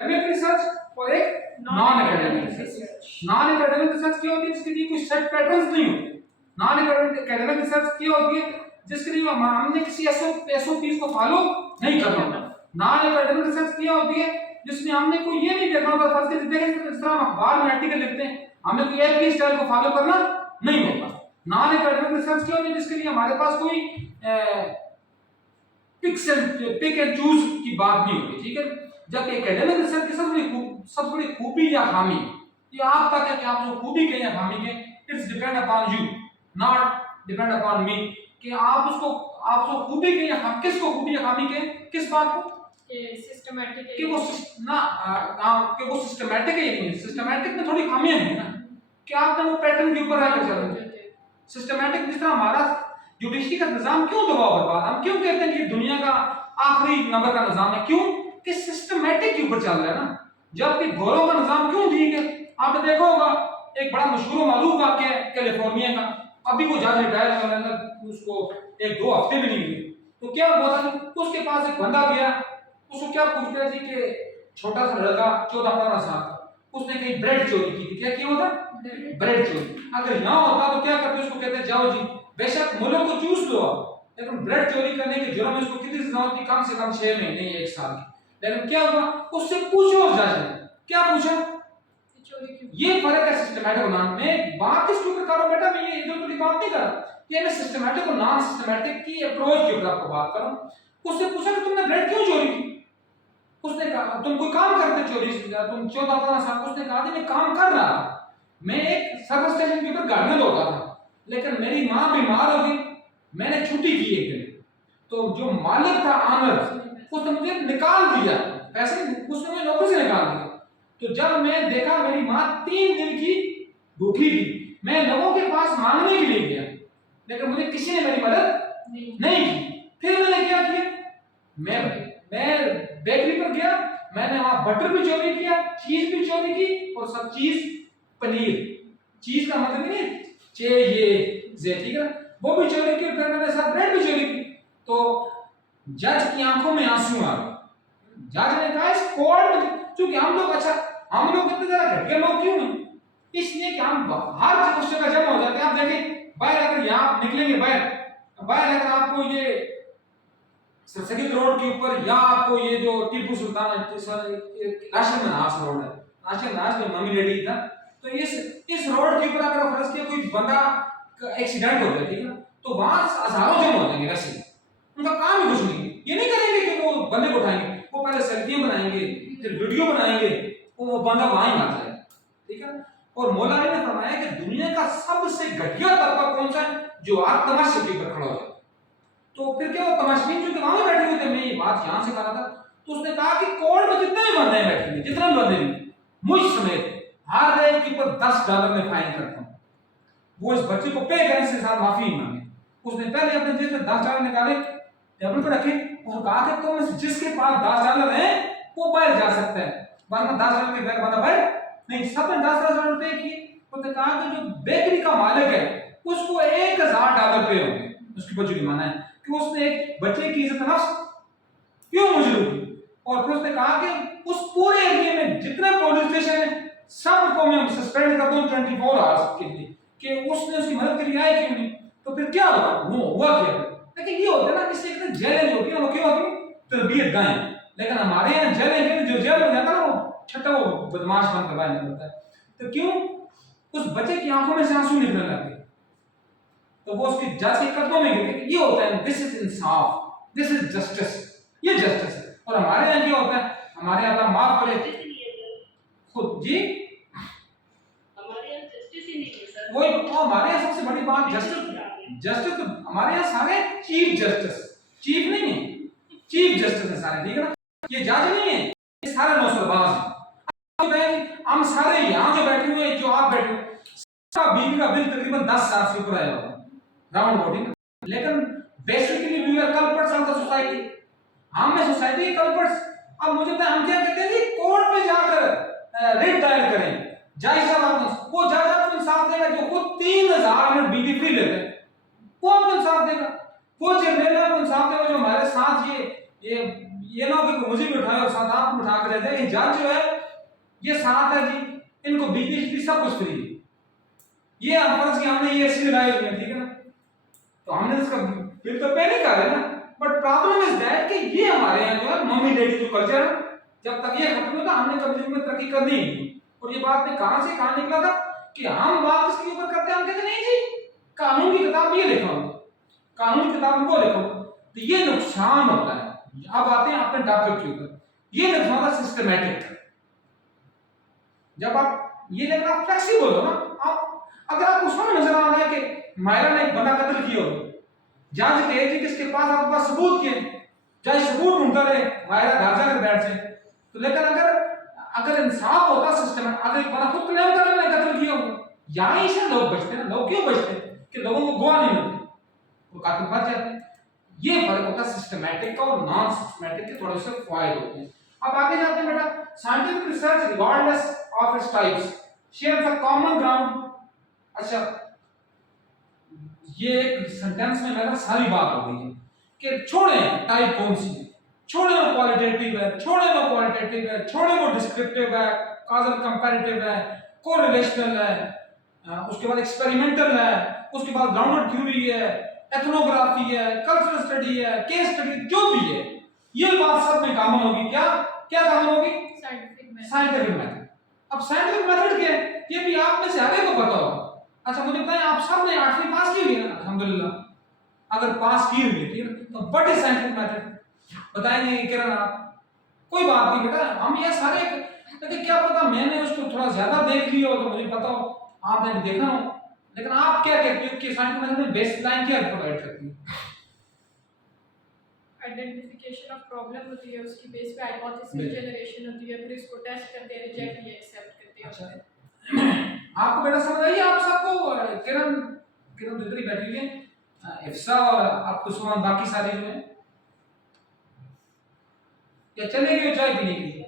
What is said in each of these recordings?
Academic research और एक non academic research. Non academic research क्या होती है? जिसके लिए कोई सेट पैटर्न्स नहीं होते। नॉन एकेडमिक रिसर्च क्या होती है? जिसके लिए हमने किसी एसओपी को फॉलो नहीं करना होता। नॉन एकेडमिक रिसर्च क्या होती है? जिसमें हमने कोई ये नहीं देखना होता, फर्स्ट जिस तरह हम अखबार में आर्टिकल लिखते हैं, हमें कोई एक ही स्टाइल को फॉलो करना नहीं होता। नॉन एकेडमिक रिसर्च क्या होती है? जिसके लिए हमारे पास कोई पिक एंड चूज की बात नहीं होती, ठीक है। जबकि एकेडमिक रिसर्च की सबसे बड़ी खूबी या खामी, ये आप तक है कि आप जो खूबी के या खामी के, it's depend upon you, not depend upon मी, कि आप जो खूबी के या किसको खूबी या खामी के, किस बात को, सिस्टमैटिक है कि वो सिस्टमैटिक है या नहीं। सिस्टमैटिक में थोड़ी खामियां हैं ना, कि आपने वो पैटर्न के ऊपर आकर चलना। सिस्टमैटिक जिस तरह हमारा जुडिशरी का निजाम क्यों दबाव बर्बाद, हम क्यों कहते हैं कि दुनिया का आखिरी नंबर का निजाम है, क्यों कि सिस्टमैटिक के ऊपर चल रहा है ना। जबकि गोरों का निजाम क्यों ठीक है? आपने देखा होगा एक बड़ा मशहूर मालूम वाकया है कैलिफोर्निया का, अभी वो जज रिटायर होने लगा, उसको 1-2 हफ्ते भी नहीं हुए, तो क्या हुआ था, उसके पास एक बंदा गया, उसको क्या पूछता है जी कि छोटा सा लड़का 14-15 साल का, उसने कहीं ब्रेड चोरी की थी। क्या किया होता? ब्रेड चोरी। अगर यहाँ होता तो क्या करते? उसको कहते जाओ जी, बेशक मुल्क को चूस लो, लेकिन ब्रेड चोरी करने के जुर्म में उसको कितनी सजा होती? कम से कम 6 महीने या 1 साल की। लेकिन क्या हुआ? उससे पूछो जज ने, क्या पूछा? ये फर्क है सिस्टमैटिक और नॉन में। बात किसके ऊपर करो बेटा, मैं ये इधर उधर बात नहीं कर रहा, ये मैं सिस्टमैटिक और नॉन सिस्टमैटिक की अप्रोच के ऊपर आपको बात कर रहा हूं। उससे पूछा कि तुमने ब्रेड क्यों चोरी की? उसने कहा तुम कोई काम करते चोरी से, तुम 14-15 साल। उसने कहा मैं काम कर रहा था, मैं एक सर्विस स्टेशन के ऊपर गाड़ी धोता था, लेकिन मेरी माँ बीमार हो गई, मैंने छुट्टी की एक दिन, तो जो मालिक था आनर, उसने मुझे निकाल दिया, पैसे उसने मुझे नौकरी से निकाल दिया। तो जब मैं देखा मेरी माँ 3 दिन की भूखी थी, मैं लोगों के पास मांगने के लिए गया, लेकिन मुझे किसी ने मेरी मदद नहीं की। फिर मैंने क्या किया? मैं बेकरी पर गया, मैंने वहां बटर भी चोरी किया, चीज भी चोरी की, और सब चीज पनीर, चीज का मतलब नहीं ठीक है, वो भी चोरी की, फिर मैंने सब ब्रेड भी चोरी की। तो जज की आंखों में आंसू आ गए। जज ने कहा इस कोर्ट में, क्योंकि हम लोग इतने ज्यादा घटिया लोग क्यों हैं? इसलिए कि हम हर क्वेश्चन का जवाब हो जाते हैं। आप देखें बाहर, अगर यहाँ निकलेंगे बाहर अगर आपको ये सगीर रोड के ऊपर, या आपको ये जो टीपू सुल्तान राशन मनास रोड है, राशन मनास में मम्मी डैडी था, तो इस रोड के ऊपर अगर फर्ज किया कोई बंदा एक्सीडेंट हो गया, ठीक है, तो वहां हजारों जन हो जाएंगे वैसे, उनका काम ही कुछ नहीं, ये नहीं करेंगे कि वो बंदे को उठाएंगे, वो पहले सेल्फी बनाएंगे, फिर वीडियो बनाएंगे, वो बंदा वहां ही मर जाएगा, ठीक है। और मौला अली ने फरमाया कि दुनिया का सबसे घटिया तबका कौन सा है? जो आग तमाशे के ऊपर खड़ा हो जाए। तो फिर क्या वो तमाशबीन जो कि वहां बैठे हुए थे, मैं ये बात यहां से कर रहा था, तो उसने कहा कि कोर्ट में जितने भी बंदे बैठे हैं, जितने भी बंदे हैं, मुझ समेत हर एक के ऊपर $10 में फाइन करता हूं। वो इस बच्चे को पे करने से साथ माफी मांगे। उसने पहले अपने जेब से $10 निकाले, टेबल पर रखे, और कहा कि तुम जिसके पास $10 है वो बाहर जा सकता है, वरना $10 के बगैर बंदा बाहर नहीं। सबने $10 पे किए। उसने कहा कि जो बेकरी का मालिक है उसको $1000 पे होंगे, उसके ऊपर जुर्माना है कि उसने एक बच्चे की इज्जत नफ्स क्यों मुजरिम की। और फिर उसने कहा कि उस पूरे एरिया में जितने पुलिस स्टेशन है सबको मैं सस्पेंड कर दूं 24 आवर्स के लिए, कि उसने उसकी मदद के लिए आए क्यों नहीं। तो फिर क्या हुआ? वो हुआ क्या? लेकिन ये होता है ना, इससे एक जेलें होती है, वो क्यों होती है? तरबियत गाएं। लेकिन हमारे यहाँ जेलें के जो जेल में जाता है वो छठा वो बदमाश बन कर बाहर निकलता है। तो क्यों? उस बच्चे की आंखों में से आंसू निकलने लगे, तो वो उसके जज के कदमों में गिर गए। ये होता है this is Insaf, this is justice, ये जस्टिस है। और हमारे यहाँ क्या होता है? हमारे यहाँ माफ करे खुद जी, हमारे यहाँ जस्टिस ही नहीं है सर। वही हमारे यहाँ सबसे बड़ी बात जस्टिस तो हमारे यहाँ सारे चीफ जस्टिस, चीफ नहीं है, चीफ जस्टिस है सारे, ठीक है ना। ये जज नहीं है, ये सारे नौसरबाज हैं। हम सारे यहाँ जो बैठे हुए, जो आप बैठे हुए, बिजली का बिल तकरीबन 10 साल से ऊपर आया होगा राउंड अबाउट, लेकिन basically we are culprits of the society, हम है सोसाइटी के कल्पर्ट्स। अब मुझे तो हम क्या कहते हैं कि कोर्ट में जाकर रिट दायर करें, जज साहब वो जज आपको इंसाफ देगा जो खुद 3000 यूनिट बिजली फ्री लेते हैं, वो आपको इंसाफ देगा। वो जनरल आपको इंसाफ देगा जो हमारे साथ ये ना कि मुझे भी उठाए और साथ आपको उठा कर जाए। जज जो जो है ये 7 है जी, इनको बिजली सब कुछ फ्री है। ये फर्ज कि हमने ये एसी लगाए हुए हैं, ठीक है ना, तो हमने इसका बिल तो पे नहीं कर रहे ना, बट प्रॉब्लम इज दैट कि ये हमारे यहाँ जो है मम्मी डैडी जो कल्चर है, जब तक ये खत्म होता हमने कभी जिंदगी में तरक्की करनी ही नहीं। और ये बात में कहां निकला था कि हम बात इसके ऊपर करते हैं, हम कहते नहीं जी कानून की किताब ये लिखा हो, कानून की किताब को लिखो, तो ये नुकसान होता है। अब आते हैं अपने टॉपिक के ऊपर, ये लिखना होता सिस्टमैटिक। जब आप ये लेकर आप फ्लेक्सिबल हो ना, आप अगर आपको समझ नजर आ रहा है कि मायरा ने एक बंदा कत्ल किया हो, जांच के जी किसके पास आपके पास सबूत के, चाहे सबूत ढूंढता रहे, मायरा घर जाकर बैठ जाए, तो लेकिन अगर इंसाफ होता सिस्टम में, अगर एक बंदा खुद क्लेम कर मैंने कत्ल किया हो, यहीं से लोग बचते हैं। लोग क्यों बचते हैं कि लोगों को गवाह नहीं मिलते, वो कातिल बच जाते हैं। ये फर्क होता है सिस्टमैटिक का और नॉन सिस्टमैटिक के, थोड़े से फायदे होते हैं। अब आगे जाते हैं बेटा, scientific research regardless of its types shares a common ground. अच्छा, ये एक सेंटेंस में मेरा सारी बात हो गई है कि छोड़ें टाइप कौन सी है, छोड़ें वो क्वालिटेटिव है, छोड़ें वो क्वालिटेटिव है, छोड़ें वो डिस्क्रिप्टिव है, कॉजल कंपैरेटिव है, कोरिलेशनल है, उसके बाद एक्सपेरिमेंटल है, उसके बाद ग्राउंडेड थ्योरी है, एथनोग्राफी है, कल्चरल स्टडी है, केस स्टडी, जो भी है, ये बात सब में कॉमन होगी। क्या क्या कॉमन होगी? Scientific method. अब साइंटिफिक मेथड क्या है, ये भी आप में से हर एक को पता होगा। अच्छा मुझे बताएं, आप सब ने 8वीं पास की हुई है ना? अल्हम्दुलिल्लाह। अगर पास की हुई है तो व्हाट इज साइंटिफिक मेथड बताएंगे किरण आप? कोई बात नहीं बेटा, हम ये सारे, लेकिन क्या पता मैंने उसको थोड़ा ज्यादा देख लिया हो तो मुझे पता हो, आपने भी देखा हो, लेकिन आप क्या कहते हो कि साइंटिफिक मेथड में बेसलाइन क्या प्रोवाइड करती है? आइडेंटिफिकेशन ऑफ प्रॉब्लम होती है, उसकी बेस पे हाइपोथेसिस जनरेशन होती है, फिर इसको टेस्ट करते हैं, रिजेक्ट या एक्सेप्ट करते हैं। अच्छा आपको बेटा समझ आई? आप सबको किरण किरण जितनी बैठी हुई है, इफ्सा और आपको सुमान, बाकी सारी जो है, या चले गए चाय पीने के लिए?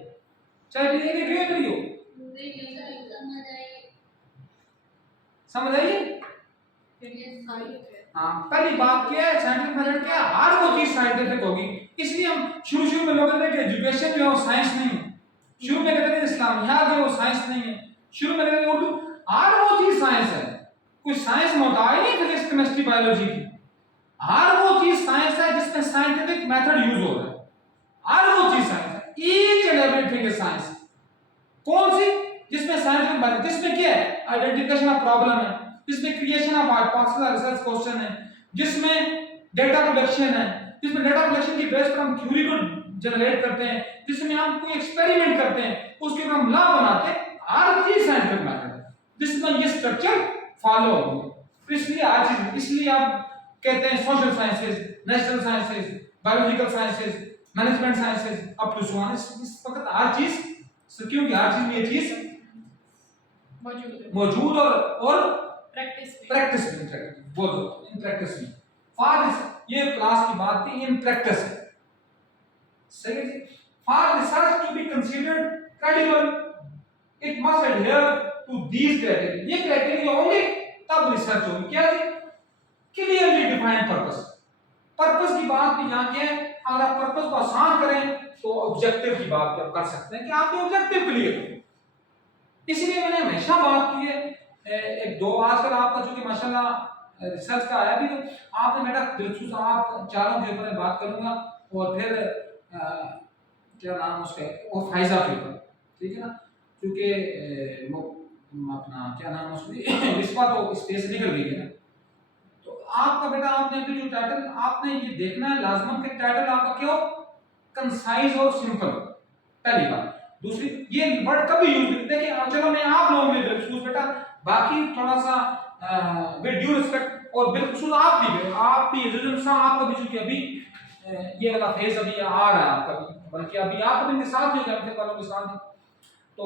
चाय पीने के लिए क्यों हो? समझ आई? हाँ, पहली बात क्या है, साइंटिफिक मेथड क्या है, हर वो चीज साइंटिफिक होगी। इसलिए हम शुरू में लोग कहते हैं कि एजुकेशन जो है वो साइंस नहीं है, शुरू में कहते हैं इस्लामियात जो है वो साइंस नहीं है, शुरू में कहते हैं उर्दू, हर वो चीज साइंस है। कोई साइंस मोहताज नहीं फिजिक्स केमिस्ट्री बायोलॉजी की, हर वो चीज साइंस है जिसमें साइंटिफिक मेथड यूज हो रहा है, हर वो चीज साइंस है। Each and everything is science. कौन सी? जिसमें साइंटिफिक मेथड, जिसमें क्या है, आइडेंटिफिकेशन ऑफ प्रॉब्लम है, जिसमें creation of hypothesis research question है, जिसमें डेटा कलेक्शन है, जिसमें डेटा कलेक्शन की बेस पर हम थ्योरी को जनरेट करते हैं, जिसमें हम कोई एक्सपेरिमेंट करते हैं, उसके ऊपर हम लॉ बनाते हैं, हर चीज साइंटिफिक मेथड है जिसमें ये स्ट्रक्चर फॉलो होगी। इसलिए आज इसलिए आप कहते हैं social sciences, natural sciences, biological sciences, management sciences, up to so on, इस वक्त हर चीज, क्योंकि हर चीज में ये चीज मौजूद और प्रैक्टिस में बोल इन प्रैक्टिस में। फॉर ये क्लास की बात थी, इन प्रैक्टिस है, सही है जी। For research to be considered credible it must adhere to these criteria. ये क्राइटेरिया होंगे तब रिसर्च होगी। क्या जी? Clearly defined purpose. पर्पस की बात भी यहाँ क्या है, अगर आप पर्पस को आसान करें तो ऑब्जेक्टिव की बात कर सकते हैं कि आपके ऑब्जेक्टिव क्लियर हो। इसलिए मैंने हमेशा बात की है, एक दो आजकल आपका चूंकि माशाल्लाह रिसर्च का आया भी, तो आपने बेटा दिलचस्प, आप चारों के ऊपर बात करूंगा और फिर क्या नाम उसका, वो फायजा के ऊपर, ठीक है ना, क्योंकि अपना क्या नाम उसकी रिश्वा तो स्पेस निकल गई है ना। तो आपका बेटा आपने अभी जो टाइटल आपने ये देखना है, लाजमन के टाइटल आपका क्या हो, कंसाइज और सिंपल, पहली बात। दूसरी, ये वर्ड कभी यूज नहीं, देखिए चलो मैं आप लोगों में बिल्कुल बेटा, बाकी थोड़ा सा विद ड्यू रिस्पेक्ट और बिल्कुल आप भी आपका भी चूंकि अभी ये वाला फेज अभी आ रहा है आपका भी, बल्कि अभी आप अपने साथ ही करते वालों के साथ। तो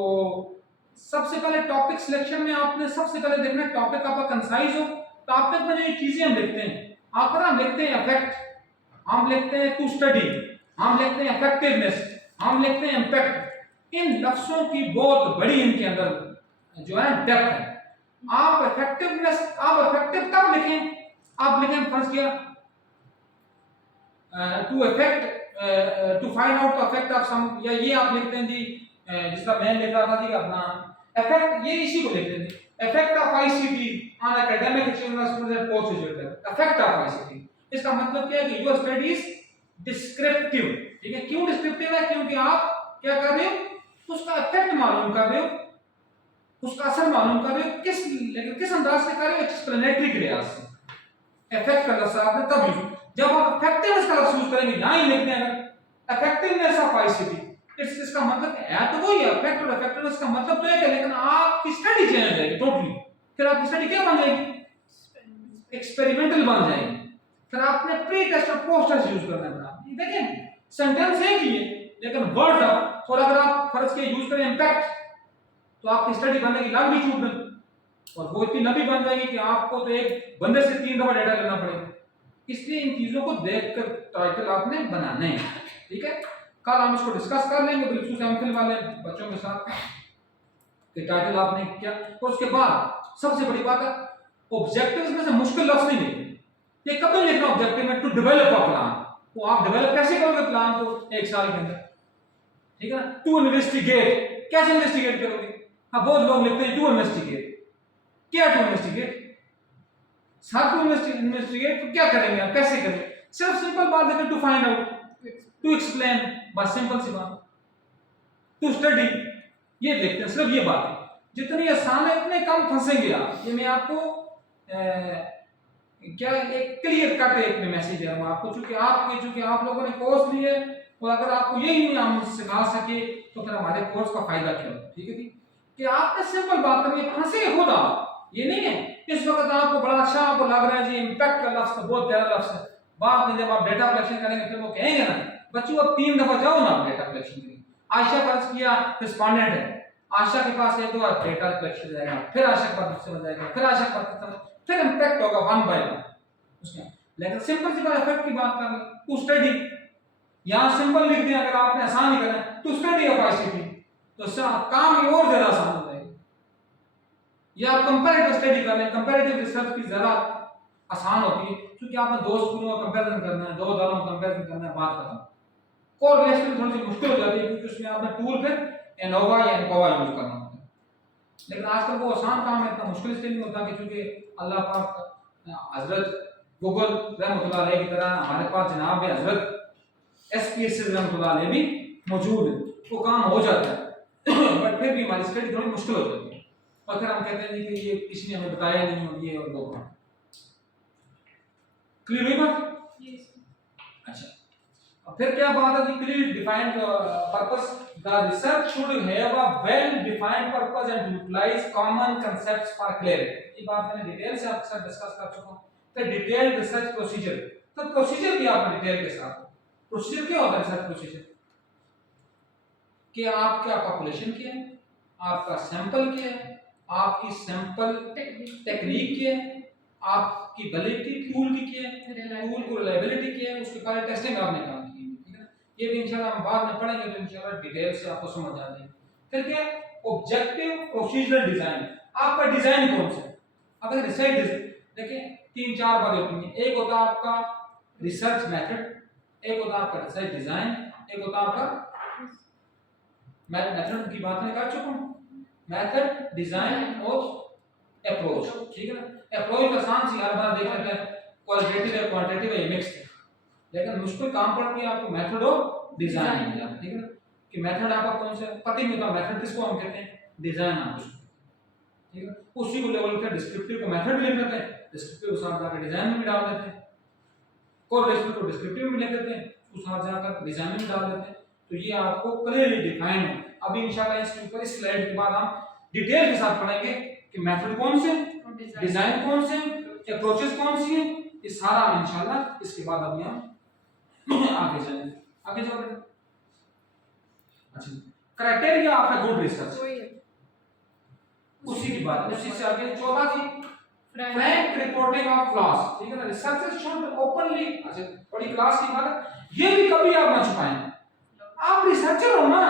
सबसे पहले टॉपिक सिलेक्शन में आपने सबसे पहले देखना है टॉपिक आपका कंसाइज हो। टॉपिक में जो ये चीजें हम लिखते हैं, आप ना लिखते हैं इफेक्ट, हम लिखते हैं टू स्टडी, हम लिखते हैं इफेक्टिवनेस, हम लिखते हैं इम्पैक्ट। इन लफ्जों की बहुत बड़ी इनके अंदर जो है डेप्थ है। आप इफेक्टिवनेस, आप इफेक्टिव कब लिखें, आप लिखें फर्स्ट किया to effect to find out the effect of some, या ये आप लिखते हैं जी जिस तरह मैं लिख रहा था कि अपना इफेक्ट, ये इसी को लिखते थे, effect of ICT on academic achievement of students post graduate. Effect of ICT, इसका मतलब क्या है कि योर स्टडी इज डिस्क्रिप्टिव। ठीक है, क्यों डिस्क्रिप्टिव है? क्योंकि आप क्या कर रहे हो, उसका इफेक्ट मालूम कर रहे हो, उसका असर मालूम कर रहे हो, किस अंदाज से कर रहे हो, एक्सप्लेनेटरी के लिहाज से। इफेक्ट का लफ्ज आपने तब यूज, जब आप इफेक्टिवनेस का लफ्ज यूज करेंगे, यहां ही लिखते हैं इफेक्टिवनेस ऑफ आईसीटी, इसका मतलब है तो वही इफेक्ट और इफेक्टिवनेस का मतलब तो है, लेकिन आपकी स्टडी चेंज हो जाएगी टोटली। फिर आपकी स्टडी क्या बन जाएगी? एक्सपेरिमेंटल बन जाएगी। फिर आपने प्री टेस्ट और पोस्ट टेस्ट यूज करना है। देखें, सेंटेंस एक ही है लेकिन वर्ड, और अगर आप फर्ज के यूज करें इम्पैक्ट, तो आपकी स्टडी बनेगी लॉन्गिट्यूड में, और वो इतनी लंबी बन जाएगी कि आपको तो एक बंदे से 3 दफा डेटा लेना पड़ेगा। इसलिए इन चीजों को देखकर टाइटल आपने बनाने हैं। ठीक है, कल हम इसको डिस्कस कर लेंगे बिल्कुल एमफिल वाले बच्चों के साथ कि टाइटल आपने क्या। और उसके बाद सबसे बड़ी बात है, ऑब्जेक्टिव्स में से मुश्किल लफ्ज नहीं लिखने। ये कब नहीं लिखना ऑब्जेक्टिव में? To develop a plan. वो आप डेवलप कैसे करोगे प्लान को 1 साल के अंदर? ठीक है ना। टू इन्वेस्टिगेट, कैसे इन्वेस्टिगेट करोगे? हाँ, बहुत लोग लिखते हैं टू इन्वेस्टिगेट। क्या टू इन्वेस्टिगेट? टू इन्वेस्टिगेट तो क्या करेंगे आप, कैसे करेंगे? सिर्फ सिंपल बात है, to find out, to explain, बस सिंपल सी बात। टू स्टडी, ये देखते हैं, सिर्फ ये बात है। जितनी आसान है उतने कम फंसेंगे आप। ये मैं आपको क्या एक क्लियर कट एक में मैसेज दे रहा हूं आपको, चूंकि आप लोगों ने कोर्स लिए, और अगर आपको यही नहीं हम सिखा सके तो फिर हमारे कोर्स का फायदा क्या हो? ठीक है, कि आपने सिंपल बात करनी है, फंसे खुद आप। ये नहीं है इस वक्त आपको बड़ा अच्छा आपको लग रहा है जी इम्पैक्ट का लफ्ज बहुत प्यारा लफ्ज है, बाद में जब आप डेटा कलेक्शन करेंगे फिर वो कहेंगे ना बच्चों अब 3 दफा जाओ ना डेटा कलेक्शन के लिए। आयशा फर्ज किया रिस्पोंडेंट है, आशा के पास एक बार डेटा कलेक्शन जाएगा, फिर आशा के पास दूसरा जाएगा, फिर आशा के पास, फिर इम्पैक्ट होगा 1 बाय 1 उसमें। लेकिन सिंपल सी बात इफेक्ट की बात कर ले, टू स्टडी, यहां सिंपल लिख दिया, अगर आपने आसान नहीं करना टू स्टडी ऑफ आईसीटी, तो काम ये और ज्यादा आसान हो जाएगा। या आप कंपैरेटिव स्टडी कर लें, कंपैरेटिव रिसर्च की ज्यादा आसान होती है क्योंकि आपने 2 स्कूलों का कंपैरिजन करना है, 2 दलों का कंपैरिजन करना है, बात खत्म। कोरिलेशन थोड़ी सी मुश्किल हो जाती है क्योंकि उसमें आपने टूल फिर एनोवा या एनकोवा यूज करना होता है। लेकिन आजकल वो आसान काम है, इतना मुश्किल इसलिए नहीं होता कि क्योंकि अल्लाह पाक हजरत गूगल रहमतुल्लाह अलैह की तरह हमारे पास जनाब हजरत एसपीएस रहमतुल्लाह अलैह भी मौजूद है, वो काम हो जाता है। बट फिर भी हमारी स्टडी थोड़ी मुश्किल हो जाती है और फिर हम कहते हैं कि ये किसी ने हमें बताया नहीं, और ये और वो काम। क्लियर हुई बात? अच्छा, अब फिर क्या बात है कि clear defined purpose, the research should have a well defined purpose and utilize common concepts for clarity. ये बात मैंने डिटेल से आपके साथ डिस्कस कर चुका हूं। फिर डिटेल रिसर्च प्रोसीजर, तो प्रोसीजर भी आपने डिटेल के साथ। प्रोसीजर क्या होता है रिसर्च प्रोसीजर? कि आपका पॉपुलेशन क्या है, आपका सैंपल क्या है, आपकी सैंपल टेक्निक क्या है, आपकी वैलिडिटी टूल की क्या है, टूल की रिलायबिलिटी क्या है, उसके बारे टेस्टिंग आपने काम की है। ठीक है, ये भी इंशाल्लाह हम बाद में पढ़ेंगे तो इंशाल्लाह डिटेल से आपको समझ आ जाएगी। फिर क्या ऑब्जेक्टिव प्रोसीजरल डिजाइन, आपका डिजाइन कौन सा है? अगर रिसर्च देखिए 3-4 बातें होती हैं। एक होता है आपका रिसर्च मेथड, एक होता है आपका रिसर्च डिजाइन, एक होता है आपका मेथड की बात मैं कर चुका हूं, मेथड, डिजाइन और अप्रोच। ठीक है ना, अप्रोच का आसान सी हर बार देख लेते हैं, क्वालिटेटिव है, क्वांटिटेटिव है, मिक्स्ड है। लेकिन मुश्किल काम पड़ती है आपको मेथड और डिजाइन में। ठीक है ना, कि मेथड आपका कौन सा पता ही नहीं होता, मेथड किसको हम कहते हैं, डिजाइन आप उसको। ठीक है, उसी को लेवल पे डिस्क्रिप्टिव को मेथड भी लिख देते हैं, डिस्क्रिप्टिव के साथ जाकर डिजाइन में भी डाल देते हैं, कोरिलेशन को डिस्क्रिप्टिव में लिख देते हैं, उसके साथ जाकर डिजाइन में डाल देते हैं। तो ये आपको क्लियरली डिफाइन है। अभी इंशाल्लाह इसके ऊपर इस स्लाइड के बाद हम डिटेल के साथ पढ़ेंगे कि मेथड कौन से, डिजाइन कौन से, अप्रोचेस कौन सी है, ये सारा हम इंशाल्लाह इसके बाद अभी हम आगे जाएंगे। आगे जाओ। अच्छा, criteria of a good research, उसी की बात, उसी से आगे 14 थी, फ्रैंक रिपोर्टिंग ऑफ फ्लॉस। ठीक है ना, रिसर्चर्स शुड ओपनली, अच्छा बड़ी क्लास की बात है, ये भी कभी आप ना छुपाएं। आप रिसर्चर हो ना,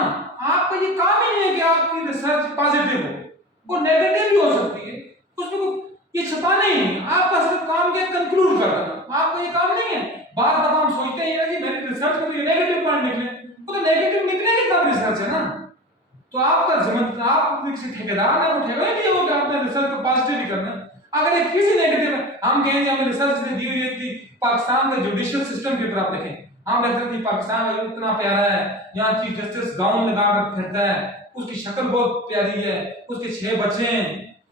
आपका ये काम ही नहीं है कि आपकी रिसर्च पॉजिटिव हो, वो नेगेटिव भी हो सकती है, उसमें ये छुपाना ही नहीं। आपका सिर्फ काम क्या कंक्लूड करना, आपका ये काम नहीं है। बार दफा हम सोचते हैं कि मेरी रिसर्च को तो ये नेगेटिव पॉइंट निकले, वो तो नेगेटिव निकलेगी तब रिसर्च है ना। तो आपका जिम्मेदार, आप किसी ठेकेदार ने उठेगा ही नहीं वो कि आपने रिसर्च को पॉजिटिव ही करना है। अगर एक किसी नेगेटिव है, हम कहेंगे हमें रिसर्च ने दी हुई है कि पाकिस्तान के जुडिशियल सिस्टम के ऊपर आप देखें, हम कहते हैं कि पाकिस्तान में इतना प्यारा है, यहाँ चीफ जस्टिस गाउन लगाकर फिरता है, उसकी शक्ल बहुत प्यारी है, उसके 6 बच्चे हैं,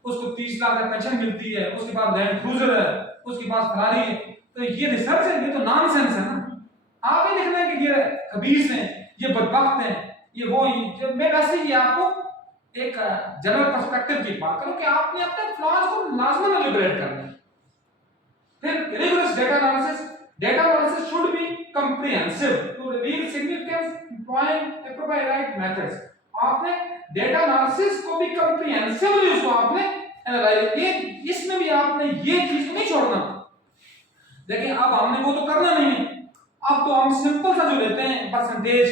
उसको 30 लाख का पेंशन मिलती है, उसके पास लैंड क्रूजर है, उसके पास फरारी है। तो ये रिसर्च है, ये तो नॉनसेंस है ना। आप ही लिखना है कि ये खबीस हैं, ये बदबख्त हैं, ये वो, जब मैं वैसे ही आपको एक जनरल पर्सपेक्टिव की बात करूं कि आपने अपने फ्लॉज को लाजमन लिबरेट करना है। फिर rigorous data analysis should be comprehensive to reveal significance, employing appropriate right methods। आपने डेटा एनालिसिस को भी कम्प्रिहेंसिवली उसको आपने एनालाइज, ये इसमें भी आपने ये चीज नहीं छोड़ना। लेकिन अब हमने वो तो करना नहीं है, अब तो हम सिंपल सा जो लेते हैं परसेंटेज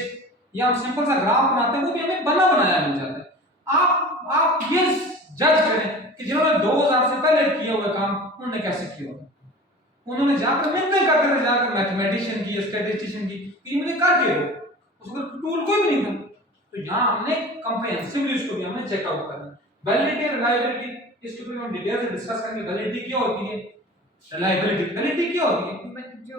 या हम सिंपल सा ग्राफ बनाते हैं, वो भी हमें बना बनाया मिल जाता है। आप ये जज करें कि जिन्होंने 2000 से पहले किया हुआ काम उन्होंने कैसे किया होगा। उन्होंने जाकर मिलते करते थे, जाकर मैथमेटिशियन की, स्टैटिस्टिशियन की, कि मुझे कर दे दो, उसका टूल कोई भी नहीं था। तो यहाँ हमने कम्प्रिहेंसिवली उसको भी हमने चेक आउट करना। वैलिडिटी और रिलायबिलिटी, इसके ऊपर हम डिटेल से डिस्कस करेंगे। वैलिडिटी क्या होती है, रिलायबिलिटी क्या होती है, जो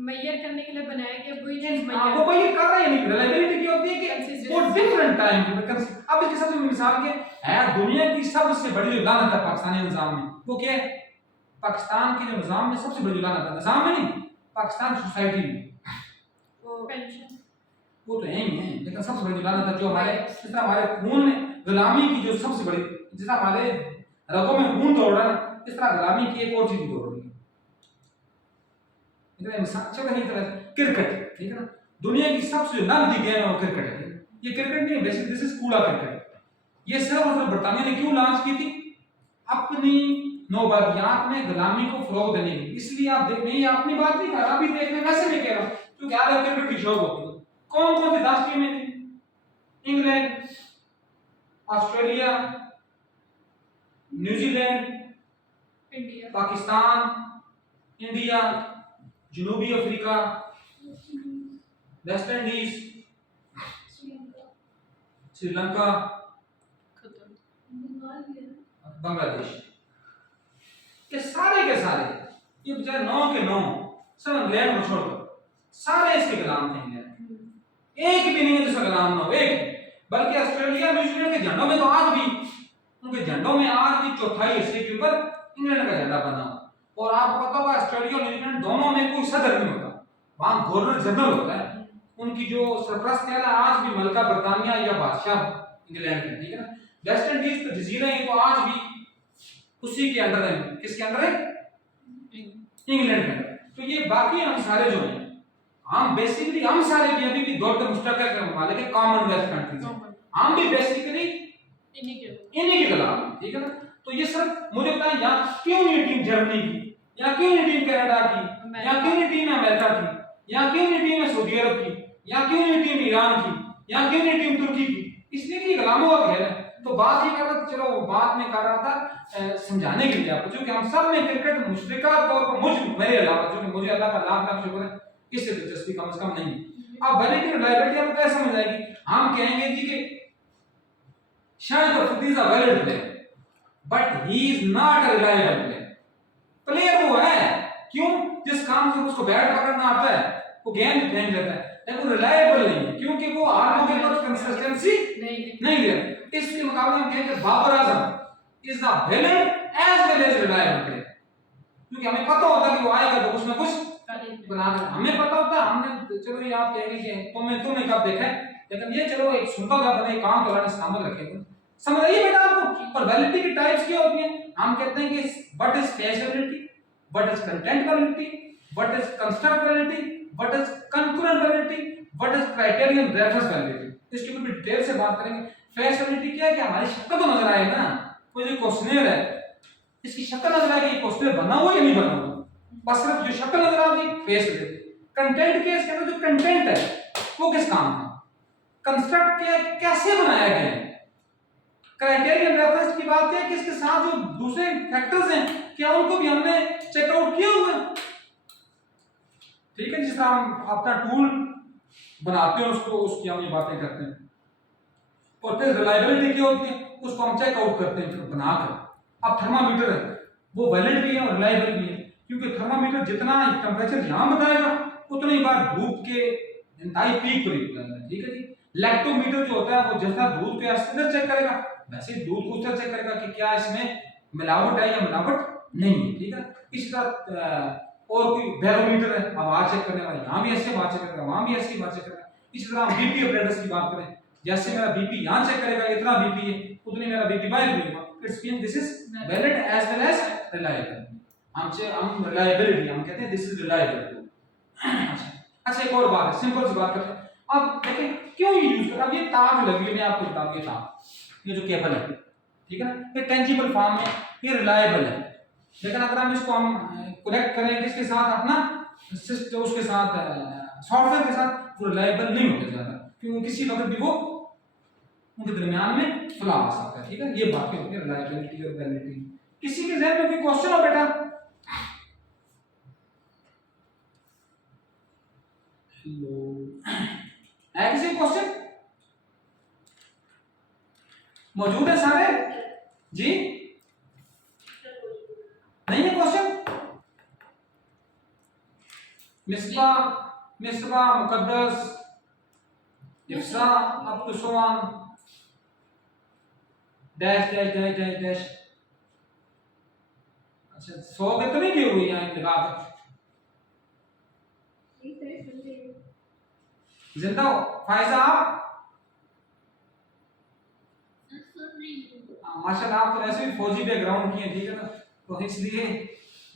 मेजर करने के लिए बनाया गया वही चीज वो मेजर कर रहा है नहीं। रिलायबिलिटी क्या होती है कि वो डिफरेंट टाइम के। अब इसके साथ मिसाल के है, दुनिया की सबसे बड़ी जो लानत है पाकिस्तानी निजाम में, वो क्या है, पाकिस्तान के जो निजाम में सबसे बड़ी लानत है, निजाम में नहीं, पाकिस्तान सोसाइटी में, वो पेंशन, वो तो यही है, लेकिन सबसे बड़ी लानत है जो हमारे, जिस तरह हमारे खून में गुलामी की जो सबसे बड़ी, जिस तरह हमारे रगों में खून दौड़ रहा है, इस तरह गुलामी की एक और चीज दौड़ रही है। चलो नहीं, तरह क्रिकेट, ठीक है ना, दुनिया की सबसे जो नाम दी गेम है वो क्रिकेट है। ये क्रिकेट नहीं, बेसिक दिस इज कूड़ा क्रिकेट। ये सिर्फ और सिर्फ बरतानिया ने क्यों लॉन्च की थी, अपनी नौबदियात में गुलामी को फरोग देने के लिए। इसलिए आप देख, मैं ये अपनी बात नहीं कर रहा, अभी देखने वैसे नहीं कह रहा हूं, क्योंकि आज क्रिकेट की शौक होती है। कौन कौन सी 10 टीमें थी, England, Australia, New Zealand, India, Pakistan, India, जनूबी Africa, West Indies, Sri Lanka, Bangladesh, ये सारे के सारे, ये बेचारे 9 के 9 सब इंग्लैंड को छोड़कर सारे इसके गुलाम थे। इंग्लैंड एक भी नहीं है जिसका गुलाम ना हो, एक। बल्कि ऑस्ट्रेलिया न्यूजीलैंड के झंडों में तो आज भी, उनके झंडों में आज भी चौथाई हिस्से के ऊपर इंग्लैंड का झंडा बना हुआ। और आपको पता होगा ऑस्ट्रेलिया और न्यूजीलैंड दोनों में कोई सदर नहीं होता, वहां गवर्नर जनरल होता है। उनकी जो सरप्रस्त है आज भी मलका बरतानिया या बादशाह इंग्लैंड के, ठीक है ना। वेस्ट इंडीज तो जजीरा है, तो आज भी उसी के अंडर है। किसके अंडर है, इंग्लैंड के अंडर। तो ये बाकी हम सारे जो हैं, हम बेसिकली हम सारे भी अभी भी दौड़ मुश्तरका के मालिक है, कॉमनवेल्थ कंट्रीज, हम भी बेसिकली इन्हीं के गुलाम, ठीक है ना। तो ये सब मुझे बताएं, यहाँ क्यों नहीं टीम जर्मनी की, यहाँ क्यों नहीं टीम कनाडा की, यहाँ क्यों नहीं टीम अमेरिका की, यहाँ क्यों नहीं टीम सऊदी अरब की, यहाँ क्यों नहीं टीम ईरान की, यहाँ क्यों नहीं टीम तुर्की की, इसलिए कि गुलामों का खेल है। तो बात ये कर रहा था, चलो बात में कर रहा था समझाने के लिए आपको, क्योंकि हम सब में क्रिकेट मुश्तरका तौर पर मेरे अलावा, जो कि मुझे अल्लाह का लाख लाख शुक्र है, इससे दिलचस्पी कम से कम नहीं है। अब वैलिडिटी और रिलायबिलिटी आपको कैसे समझ आएगी, हम कहेंगे जी कि शायद Afridi is a valid player but he is not a reliable player. Player वो है, क्यों, जिस काम से उसको बैट पकड़ना आता है, वो गेंद फेंक देता है, लेकिन वो रिलायबल नहीं है, क्योंकि वो हार के बाद कंसिस्टेंसी नहीं दे रहा। इसके मुकाबले हम कहेंगे Babar Azam is the valid as well as reliable player, क्योंकि हमें पता होता है कि वो आएगा तो कुछ ना कुछ बना देगा, हमें पता होता है। हमने चलो ये आप कहेंगे कि तुमने कब देखा है, लेकिन ये चलो एक सिंपल सा बने काम तो शामिल रखेंगे, समझ आइए बेटा आपको। और वैलिडिटी की टाइप्स क्या होती हैं, हम कहते हैं कि what is face validity, what is content validity, what is construct validity, what is concurrent validity, what is criterion reference validity. इसके ऊपर डिटेल से बात करेंगे। फेस वैलिडिटी क्या है कि हमारी शक्ल तो नजर आए ना, कोई जो क्वेश्चनर है इसकी शक्ल नजर आएगी, क्वेश्चनर बना हुआ या नहीं बना हुआ, बस सिर्फ जो शक्ल नजर आ गई फेस वैलिडिटी। कंटेंट क्या है, इसके अंदर जो कंटेंट है वो किस काम का, कंस्ट्रक्ट क्या है, कैसे बनाया गया है। क्राइटेरियन रेफरेंस की बात है कि इसके साथ जो दूसरे फैक्टर्स हैं क्या उनको भी हमने चेकआउट किया हुआ है, ठीक है। जिस तरह हम अपना टूल बनाते हैं उसको, उसकी हम ये बातें करते हैं। और फिर रिलायबिलिटी क्या होती है, उसको हम चेक आउट करते हैं फिर बनाकर। अब थर्मामीटर है, वो वैलिड भी है और रिलायबल भी है, क्योंकि थर्मामीटर जितना टेम्परेचर यहाँ बताएगा उतनी बार धूप के इंतहाई पीक पर ही बताएगा, ठीक है जी। लैक्टोमीटर जो होता है वो जैसा दूध के स्टेटस चेक करेगा, वैसे ही दूध को उस तरह चेक करेगा कि क्या इसमें मिलावट है या मिलावट नहीं है, ठीक है। इस तरह और कोई बैरोमीटर है, आवाज चेक करने वाला, यहाँ भी ऐसे आवाज चेक करेगा, वहां भी ऐसी आवाज चेक करेगा। इसी तरह हम बीपी अपरेटस की बात करें, जैसे मेरा बीपी यहाँ चेक करेगा इतना बीपी है, उतनी मेरा बीपी बाहर भी होगा। It's mean this is valid as well as reliable. हम रिलायबिलिटी हम कहते हैं दिस इज रिलायबल। अच्छा एक और बात है, सिंपल सी बात करते हैं। अब देखें क्यों ये यूज करते हैं। अब ये तार लगी हुई है, आपको बता दूं, ये तार, ये जो केबल है, ठीक है ना, ये टेंजिबल फॉर्म में ये रिलायबल है। लेकिन अगर हम इसको हम कनेक्ट करें किसके साथ, अपना सिस्टम उसके साथ सॉफ्टवेयर के साथ, वो रिलायबल नहीं होते ज्यादा, क्योंकि किसी वक्त भी वो उनके दरमियान में फ्लॉ आ सकता है, ठीक है। ये बातें होती है रिलायबिलिटी और वैलिडिटी। किसी के जहन में कोई क्वेश्चन हो बेटा? हेलो, है किसी क्वेश्चन? मौजूद है सारे जी? नहीं है question? Misbah, Muqaddas, Ifsa, up to Soan, dash dash dash dash dash. अच्छा 100 कितने की हुई यहाँ लगा कर? जिंदा हो फायजा आप? माशाल्लाह, आप तो ऐसे भी फौजी बैकग्राउंड की हैं, ठीक है ना, तो इसलिए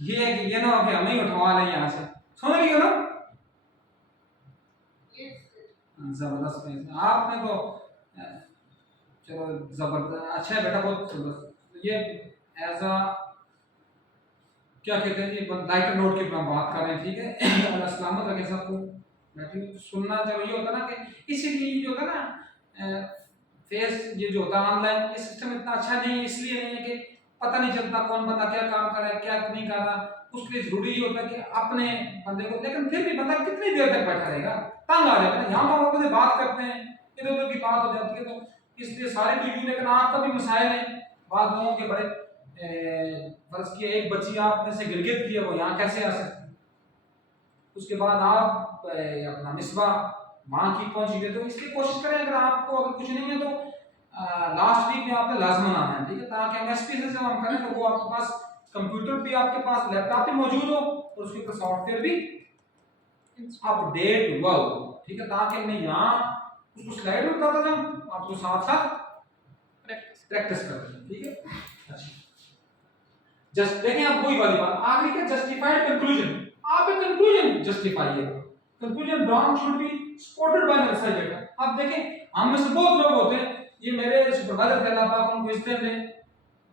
ये है कि ये ना हो कि हमें ही उठवा लें यहाँ से। सुन रही हो ना? जबरदस्त है आपने तो, चलो जबरदस्त, अच्छा है बेटा, बहुत जबरदस्त। ये एज अ क्या कहते हैं जी, लाइटर नोट की हम बात कर रहे हैं, ठीक है। अल्लाह सलामत रखे सबको। बैठी सुनना, जब ये होता ना कि इसीलिए जो होता ना फेस, ये जो होता है ऑनलाइन, ये सिस्टम इतना अच्छा नहीं, इसलिए नहीं है कि पता नहीं चलता कौन बंदा क्या काम कर रहा है क्या नहीं कर रहा। उसके लिए जरूरी ये होता है कि अपने बंदे को, लेकिन फिर भी बंदा कितनी देर तक बैठा रहेगा, तंग आ जाता है। यहाँ पर आपस में बात करते हैं, इधर उधर की बात हो जाती है, तो इसलिए सारे तो यूं, लेकिन आपका भी मसाइल है। बाद लोगों के बड़े फर्ज किए, एक बच्ची आप में से गिरगित की है, वो यहाँ कैसे आ सकती है? उसके बाद आप अपना मिसबा वहां की पहुंच गए, तो इसलिए कोशिश करें, अगर आपको अगर कुछ नहीं है तो लास्ट वीक में आपने लाजमन आना है, ठीक है, ताकि हम एसपीएस से हम करें तो वो आपके पास कंप्यूटर भी, आपके पास लैपटॉप भी मौजूद हो और उसके ऊपर सॉफ्टवेयर भी अपडेट हुआ हो, ठीक है, ताकि मैं यहाँ उसको स्लाइड में बताता जाऊँ, आपको साथ साथ प्रैक्टिस करते हैं, ठीक है। अच्छा जस्ट देखें आप वही वाली बात आखिरी क्या, जस्टिफाइड कंक्लूजन। आप एक कंक्लूजन जस्टिफाई है, conclusion drawn should be supported by the researcher. आप देखें हम में से बहुत लोग होते हैं, ये मेरे सुपरवाइजर थे, अल्लाह पाक उनको इज्जत दे,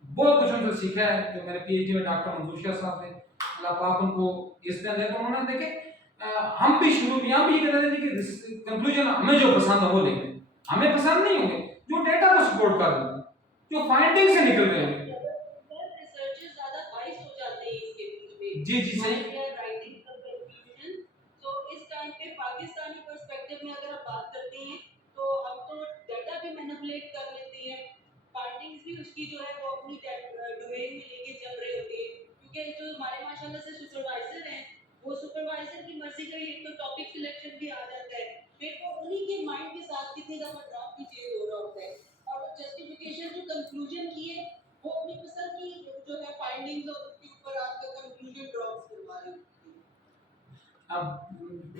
बहुत कुछ उनसे सीखा है, जो मेरे पीएचडी में डॉक्टर मंजूर शाह साहब थे, अल्लाह पाक उनको इज्जत दे। तो उन्होंने देखे हम भी शुरू में हम भी ये कहते थे कि कंक्लूजन हमें जो पसंद है वो लिखें, हमें पसंद नहीं होंगे जो डेटा को सपोर्ट कर रहे हैं, जो फाइंडिंग से निकल रहे हैं। रिसर्चर्स ज्यादा वाइज हो जाते हैं इसके बीच में। जी जी सही। राइटिंग का कंक्लूजन, तो इस टाइम पे पाकिस्तानी पर्सपेक्टिव में अगर आप बात करते हैं तो हम तो डेटा भी मैनिपुलेट कर लेते हैं, फाइंडिंग्स भी उसकी जो है वो अपनी डोमेन में लेके चल रहे होते हैं, क्योंकि जो हमारे माशाल्लाह से सुपरवाइजर हैं, वो सुपरवाइजर की मर्जी का एक तो टॉपिक सिलेक्शन भी आ जाता है, फिर वो उन्हीं के माइंड के साथ कितनी दफा ड्रॉप भी चेंज हो रहा होता है, और जस्टिफिकेशन जो कंक्लूजन की है वो अपनी पसंद की जो है फाइंडिंग्स और उसके ऊपर आपका कंक्लूजन ड्रॉप करवा रहे हैं। अब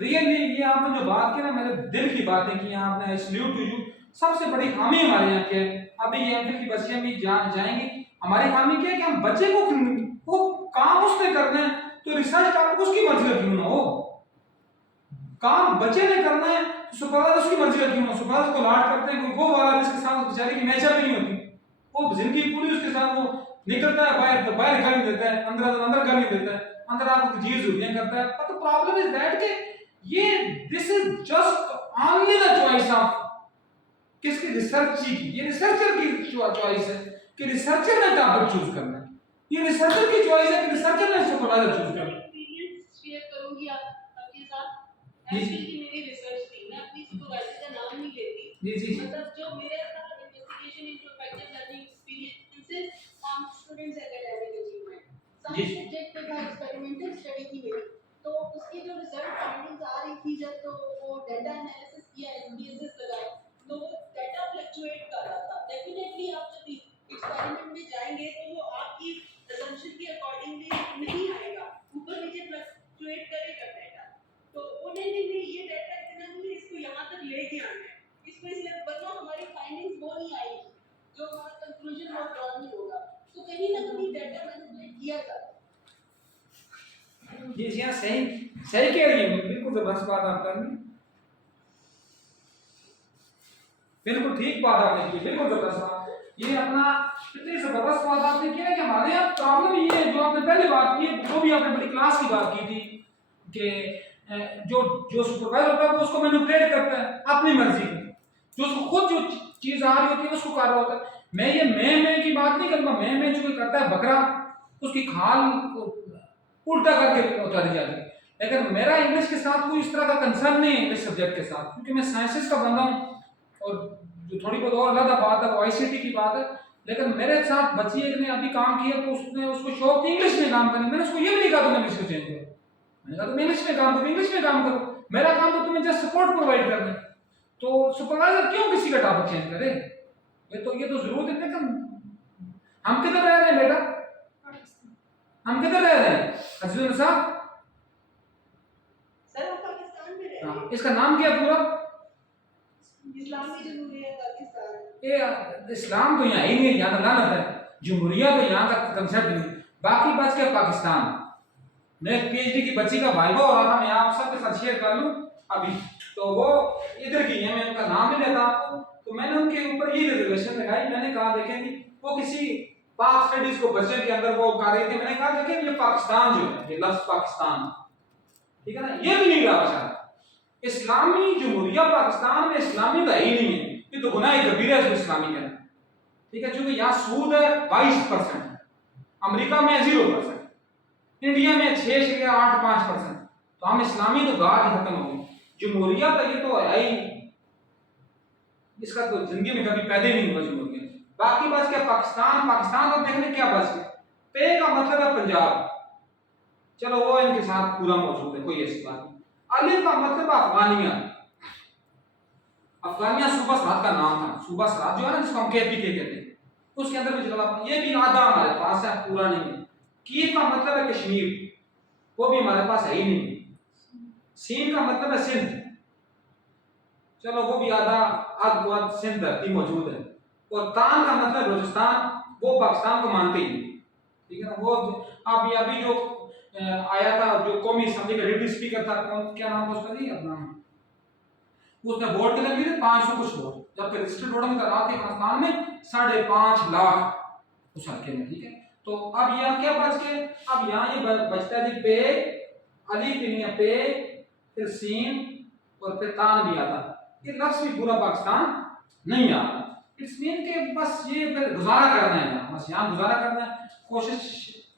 रियली ये आपने जो बात की ना, मेरे दिल की बातें की आपने, सैल्यूट टू यू। सबसे बड़ी खामी हमारे यहाँ क्या है, अभी ये एमफिल की बच्चियां भी जाएंगी, हमारी खामी क्या है कि हम बच्चे को वो काम उसने करना है, तो रिसर्च टॉपिक उसकी मर्जी का क्यों ना हो, काम बच्चे ने करना है तो सुपरवाइजर उसकी मर्जी का क्यों ना हो। सुपरवाइजर को लाड करते हैं, कोई वो वाला जिसके साथ बेचारे की मैचअप नहीं होती, वो जिंदगी पूरी उसके साथ वो निकलता है बाहर, तो बाहर कर नहीं देता है, अंदर कर नहीं देता है, अंदर आपको चीज होती करता है। But the problem is that कि ये this is just only the choice of किसकी, रिसर्च की, ये रिसर्चर की चॉइस है कि रिसर्चर ने टॉपिक चूज करना है, ये रिसर्चर की चॉइस है कि रिसर्चर ने सुपरवाइजर चूज करना है। एक्सपीरियंस शेयर करूंगी आपके साथ। एक्चुअली मेरी रिसर्च थी, मैं अपनी सुपरवाइजर का नाम नहीं लेती, जी जी मतलब जो मेरे साथ positive learning experiences on students academic achievement. जी। साइंस सब्जेक्ट पे था, एक्सपेरिमेंटल स्टडी थी मेरी, तो उसकी जो रिजल्ट फाइंडिंग्स आ रही थी जब, तो वो डाटा एनालिसिस किया, एसपीएसएस लगाए, तो वो डाटा फ्लक्चुएट कर रहा था। डेफिनेटली आप जब एक्सपेरिमेंट में जाएंगे तो वो आपकी assumption के अकॉर्डिंगली नहीं आएगा, ऊपर नीचे फ्लक्चुएट करेगा डाटा। तो वो नहीं ये डाटा इतना नहीं है, इसको यहाँ तक लेके आना है, इसको इसलिए, वरना हमारी फाइंडिंग्स वो नहीं आएगी, जो हमारा कंक्लूजन वो ड्रॉ नहीं होगा। तो कहीं ना कहीं डाटा मैनिपुलेट किया जाता है। जी जी हाँ, सही सही कह रही है, बिल्कुल जबरदस्त बात आप कर रही हैं, बिल्कुल ठीक बात आपने की, बिल्कुल जबरदस्त बात। ये अपना इतनी जबरदस्त बात आपने किया है कि हमारे यहाँ प्रॉब्लम ये है, जो आपने पहले बात की, वो भी आपने बड़ी क्लास की बात की थी कि जो जो सुपरवाइजर होता है वो उसको मैनिपुलेट करता है अपनी मर्जी की, जो उसको खुद जो चीज आ रही होती है उसको कर रहा होता है। मैं ये मैं की बात नहीं करूंगा, मैं जो करता है बकरा, उसकी खाल उल्टा करके उतारी जाती है। लेकिन मेरा इंग्लिश के साथ कोई इस तरह का कंसर्न नहीं है, इंग्लिश सब्जेक्ट के साथ, क्योंकि मैं साइंसेस का बंदा हूँ, और जो थोड़ी बहुत और अलग बात है वो आईसीटी की बात है। लेकिन मेरे साथ बच्ची एक ने अभी काम किया, तो उसने उसको शौक थी इंग्लिश में काम करने, मैंने उसको ये भी नहीं कहा तुम इंग्लिश को चेंज करो, मैंने कहा तुम इंग्लिश में काम करो, इंग्लिश में काम करो, मेरा काम तो तुम्हें जस्ट सपोर्ट प्रोवाइड करना है। तो सुपरवाइजर क्यों किसी का टॉपिक चेंज करे? ये तो जरूरत है कि हम किधर रह रहे हैं बेटा, हम किधर रह रहे हैं हजरत साहब? सर हम पाकिस्तान में रह रहे हैं। इसका नाम क्या पूरा? इस्लामी जमहूरियत पाकिस्तान। ये इस्लाम तो यहाँ ही नहीं है, यहाँ का लानत है, जमहूरिया तो यहाँ का कंसेप्ट नहीं, बाकी बच गया पाकिस्तान। मैं पीएचडी की बच्ची का वाइवा हो रहा था, मैं आप सबके साथ शेयर कर लूँ अभी, तो वो इधर की है, मैं उनका नाम नहीं लेता आपको, तो मैंने उनके ऊपर ये रिजर्वेशन लगाई, मैंने कहा देखेंगे वो किसी पाक स्टडीज को बच्चे के अंदर वो कर रहे थे, मैंने कहा देखें ये पाकिस्तान जो है, ये लफ्ज पाकिस्तान, ठीक है ना, ये भी नहीं रहा बचा। इस्लामी जमहूरिया पाकिस्तान में इस्लामी का ही नहीं है, ये तो गुनाह कबीरा है इस्लामी का, ठीक है, क्योंकि यहाँ सूद है 22%, अमेरिका में 0%, इंडिया में 6.85%, तो हम इस्लामी तो गाज खत्म हो गई। जमहूरिया तो ये तो है ही, इसका तो जिंदगी में कभी पैदा ही नहीं हुआ जमहूरिया। बाकी बच गया पाकिस्तान, पाकिस्तान को देखने क्या बच गया, पे का मतलब है पंजाब, चलो वो इनके साथ पूरा मौजूद है, कोई ऐसी बात नहीं। अलिफ का मतलब अफगानिया, अफगानिया सूबा सरात का नाम था, सूबा सरात जो है ना जिसको हम केपीके कहते हैं, उसके अंदर भी जनाब ये भी आधा हमारे पास है, पूरा नहीं है। कीफ का मतलब है कश्मीर, वो भी हमारे पास है ही नहीं। सीन का मतलब है सिंध, चलो वो भी आधा सिंध धरती मौजूद है। और तान का मतलब बलूचिस्तान, वो पाकिस्तान को मानते ही, ठीक है ना। वो अभी जो आया था, जो कौमी असम्बली का डिप्टी स्पीकर था, कौन क्या नाम था उसका, जी अपना, उसने वोट कितने दिए थे, 500 कुछ वोट, जबकि रजिस्टर्ड वोटर की तादाद थी पाकिस्तान में 5.5 लाख उस हल्के में, ठीक है। तो अब यहाँ क्या बच गए, अब यहाँ ये बचता है जी पे, अलिफ भी नहीं है, पे, फिर सीन और फिर तान भी आता, ये लफ्ज भी पूरा पाकिस्तान नहीं आता। इट्स मीन के बस ये फिर गुजारा करना है यहाँ, बस यहाँ गुजारा करना है, कोशिश,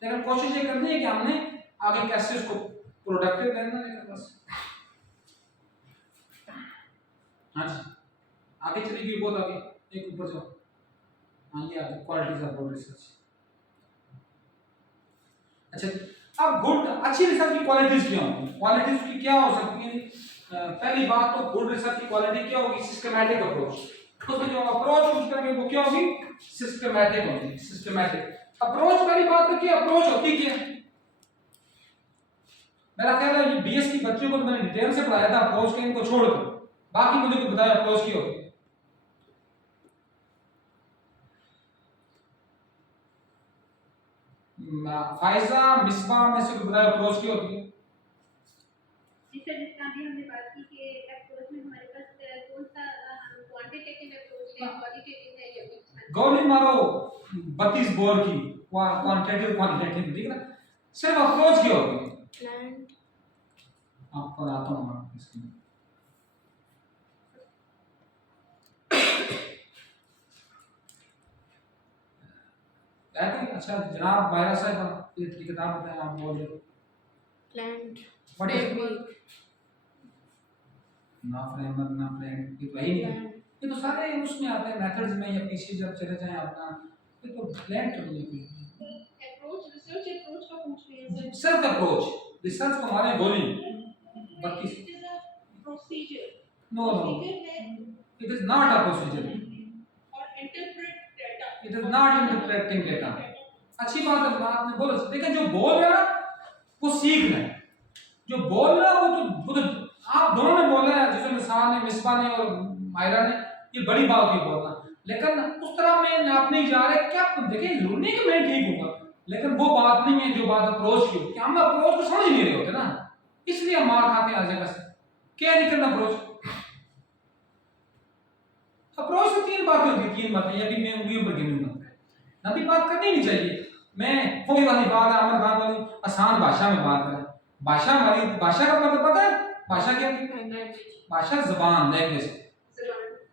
लेकिन कोशिश ये करनी है कि हमने आगे कैसे उसको प्रोडक्टिव करना है, बस। हाँ जी, आगे चलिए बहुत आगे, एक ऊपर जाओ, हाँ ये आगे क्वालिटीज ऑफ गुड रिसर्च। अच्छा, अब गुड अच्छी रिसर्च की क्वालिटीज क्या होंगी, क्वालिटीज की क्या हो सकती हैं? पहली बात तो गुड रिसर्च की क्वालिटी क्या होगी, सिस्टमैटिक अप्रोच, उसमें जो अप्रोच यूज करेंगे वो क्या होगी, सिस्टमैटिक होगी। सिस्टमैटिक अप्रोच, पहली बात तो क्या अप्रोच होती क्या है, मेरा ख्याल है ये बीएस की बच्चों को तो मैंने डिटेल से पढ़ाया था अप्रोच के, इनको छोड़कर बाकी मुझे कुछ बताया अप्रोच की होगी। फाइजा मिसबा में से कुछ बताया अप्रोच की होगी। सर जितना भी हमने बात की कि अप्रोच में हमारे पास कौन सा क्वांटिटेटिव अप्रोच है, क्वालिटेटिव है, या मिक्स है। गोली मारो 32 बोर की, क्वांटिटेटिव क्वांटिटेटिव, ठीक है ना, सिर्फ अप्रोच की होगी। प्लांट आपको बताता हूँ मैं इसकी, अच्छा जनाब बायरा साहब ये किताब बताएं, आप बोल रहे हो प्लांट व्हाट इज फ्रेमवर्क, ना फ्रेमवर्क ना प्लान, ये तो है ही नहीं, ये तो सारे उसमें आते हैं मेथड्स में या पीछे जब चले जाएं अपना, ये तो ब्लैंड नहीं है। अप्रोच रिसर्च अप्रोच का पूछ रहे हैं सर। सेल्फ अप्रोच, रिसर्च को हमारे बोली बाकी it is a procedure. No no, procedure है it is not a procedure, और interpret data. It is not interpreting data. अच्छी बात है, आपने बोला, लेकिन जो बोल रहा है ना वो सीख रहा है, जो बोल रहा है वो तो आप दोनों ने बोला है, जिसमें मिसाल ने, मिसबा ने और मायरा ने, ये बड़ी बात हुई बोलना, लेकिन उस तरह में आप नहीं जा रहे। क्या देखिए, जरूरी नहीं कि मैं ठीक हूँ, लेकिन वो बात नहीं है जो बात अप्रोच की होती है। हम अप्रोच को समझ नहीं रहे होते ना, इसलिए हम मार खाते हैं हर जगह से। क्या नहीं करना अप्रोच, अप्रोच से तीन बातें होती है, तीन बातें अभी मैं उंगलियों पर गिनूंगा, नबी बात करनी नहीं चाहिए। मैं वही वाली बात है आमिर खान वाली, आसान भाषा में बात करें। भाषा हमारी, भाषा का मतलब पता है भाषा क्या है? लैंग्वेज, भाषा जबान, लैंग्वेज।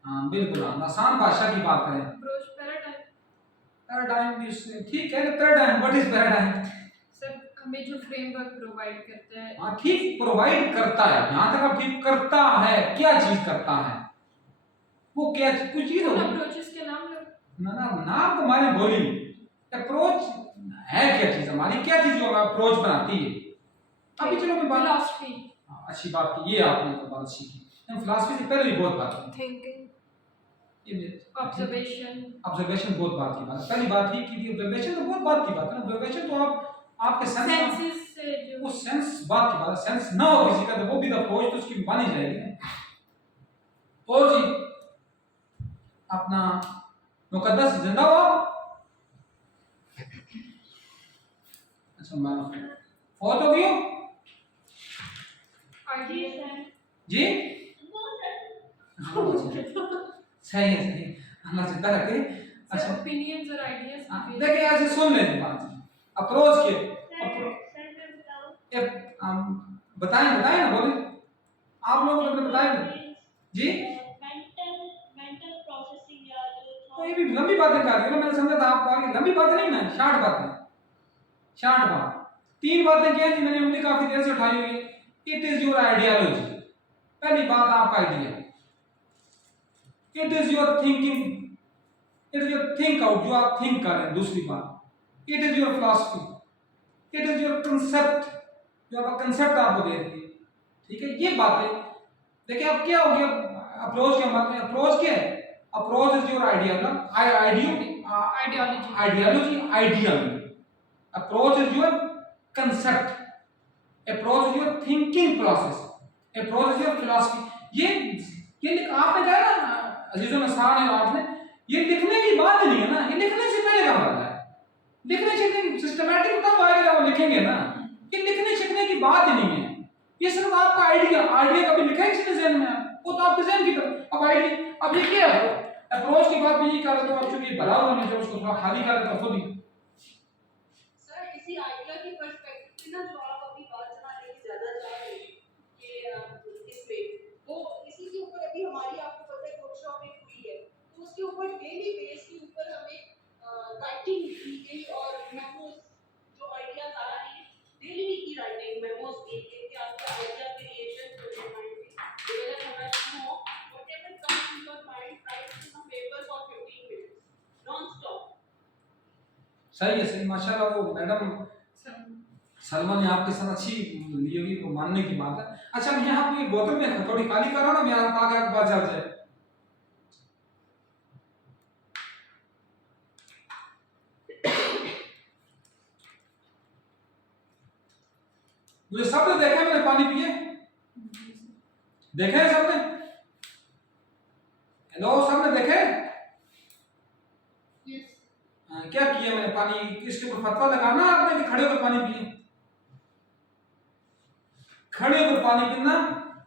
हाँ बिल्कुल, हम आसान भाषा की बात करें। Approach, paradigm. पैराडाइम ठीक है, paradigm, what is paradigm? Sir हमें जो फ्रेमवर्क प्रोवाइड करता है। हाँ ठीक, प्रोवाइड करता है, यहाँ तक अब ठीक, करता है, क्या चीज करता है, वो क्या कुछ चीज हो अप्रोचेस के नाम ना ना, नाम तो हमारे बोली। अप्रोच है क्या चीज, हमारी क्या चीज जो अप्रोच बनाती है। अभी चलो मैं बात, फिलॉसफी, अच्छी बात की, ये आपने तो बात सीखी। हम फिलॉसफी से पहले भी बहुत बात की, थिंकिंग, ये ऑब्जर्वेशन। ऑब्जर्वेशन बहुत बात की बात है, पहली बात ही की थी ऑब्जर्वेशन, तो बहुत बात की बात है। ऑब्जर्वेशन तो आप आपके सेंसेस से जो वो सेंस बात की बात है, सेंस ना हो किसी का तो वो भी तो अप्रोच तो उसकी मानी जाएगी ना। और जी अपना मुकद्दस जिंदा हो आप? अच्छा मानो फौत हो गई हो आइडिया। जी? हाँ, सही है, सही है, अल्लाह जिंदा रखे। अच्छा ओपिनियंस और आइडियाज। देखिए ऐसे सुन लेते बात, अप्रोच के बताएं बताएं ना, बोले आप लोग अपने बताएं जी। मेंटल प्रोसेसिंग या जो तो ये भी लंबी बातें कर रही हो ना, मैंने समझा था आप कहोगे लंबी बातें नहीं ना, शॉर्ट बातें, शॉर्ट बात। तीन बातें क्या थी, मैंने उंगली काफी देर से उठाई हुई है। इट इज योर आइडियोलॉजी, पहली बात आपका idea. It is your thinking, it is your think out, जो आप थिंक कर रहे हैं। दूसरी बात, it is your philosophy, it is your concept, जो आपका कंसेप्ट आपको दे रही है। ठीक है, ये बातें देखिए। अब क्या हो गया, अप्रोच क्या बात है, अप्रोच क्या है? Approach is your ideology, approach is your concept, approach is your thinking process, approach is your philosophy. ये आपने कहा ना अजीजों नसान है, आपने ये लिखने की बात ही नहीं है ना, ये लिखने से पहले का बात है। लिखने सीखने सिस्टमैटिक तब आएगा वो लिखेंगे ना, ये लिखने सीखने की बात ही नहीं है। ये सिर्फ आपका आइडिया कभी लिखा है किसी ने ज़हन में, वो तो आपके ज़हन की तरफ। अब आइडिया, अब ये क्या है, अप्रोच की बात भी ये कर रहे हो आप, चूंकि भरा हुआ नहीं, उसको थोड़ा खाली कर रहे तो खुद ही। सर इसी आइडिया की पर्सपेक्टिव से ना, जो आप अभी बात जहाँ लेके ज्यादा जा रहे हैं कि इसमें वो इसी के ऊपर अभी हमारी, आपको पता है वर्कशॉप एक हुई है, तो उसके ऊपर डेली बेस के ऊपर हमें राइटिंग की गई और मेमोज, जो आइडियाज आ रहे हैं डेली की राइटिंग मेमोज की कि आपका आइडिया क्रिएशन जो माइंड में डेवलप होना शुरू हो। Whatever comes in your mind, write in some paper for 15 minutes non stop. सही है, सही, माशाल्लाह। वो मैडम सलमा ने आपके साथ अच्छी ली होगी, को मानने की बात है। अच्छा मैं यहाँ पे बोतल में थोड़ी खाली कर रहा हूँ ना, मैं ताकि आपको बात चल जाए। मुझे सबने देखा है, मैंने पानी पिए देखे हैं सबने? हेलो, सबने देखे? क्या किया मैंने, पानी इसके ऊपर फतवा लगाना आपने कि खड़े होकर पानी पिए? खड़े होकर पानी पीना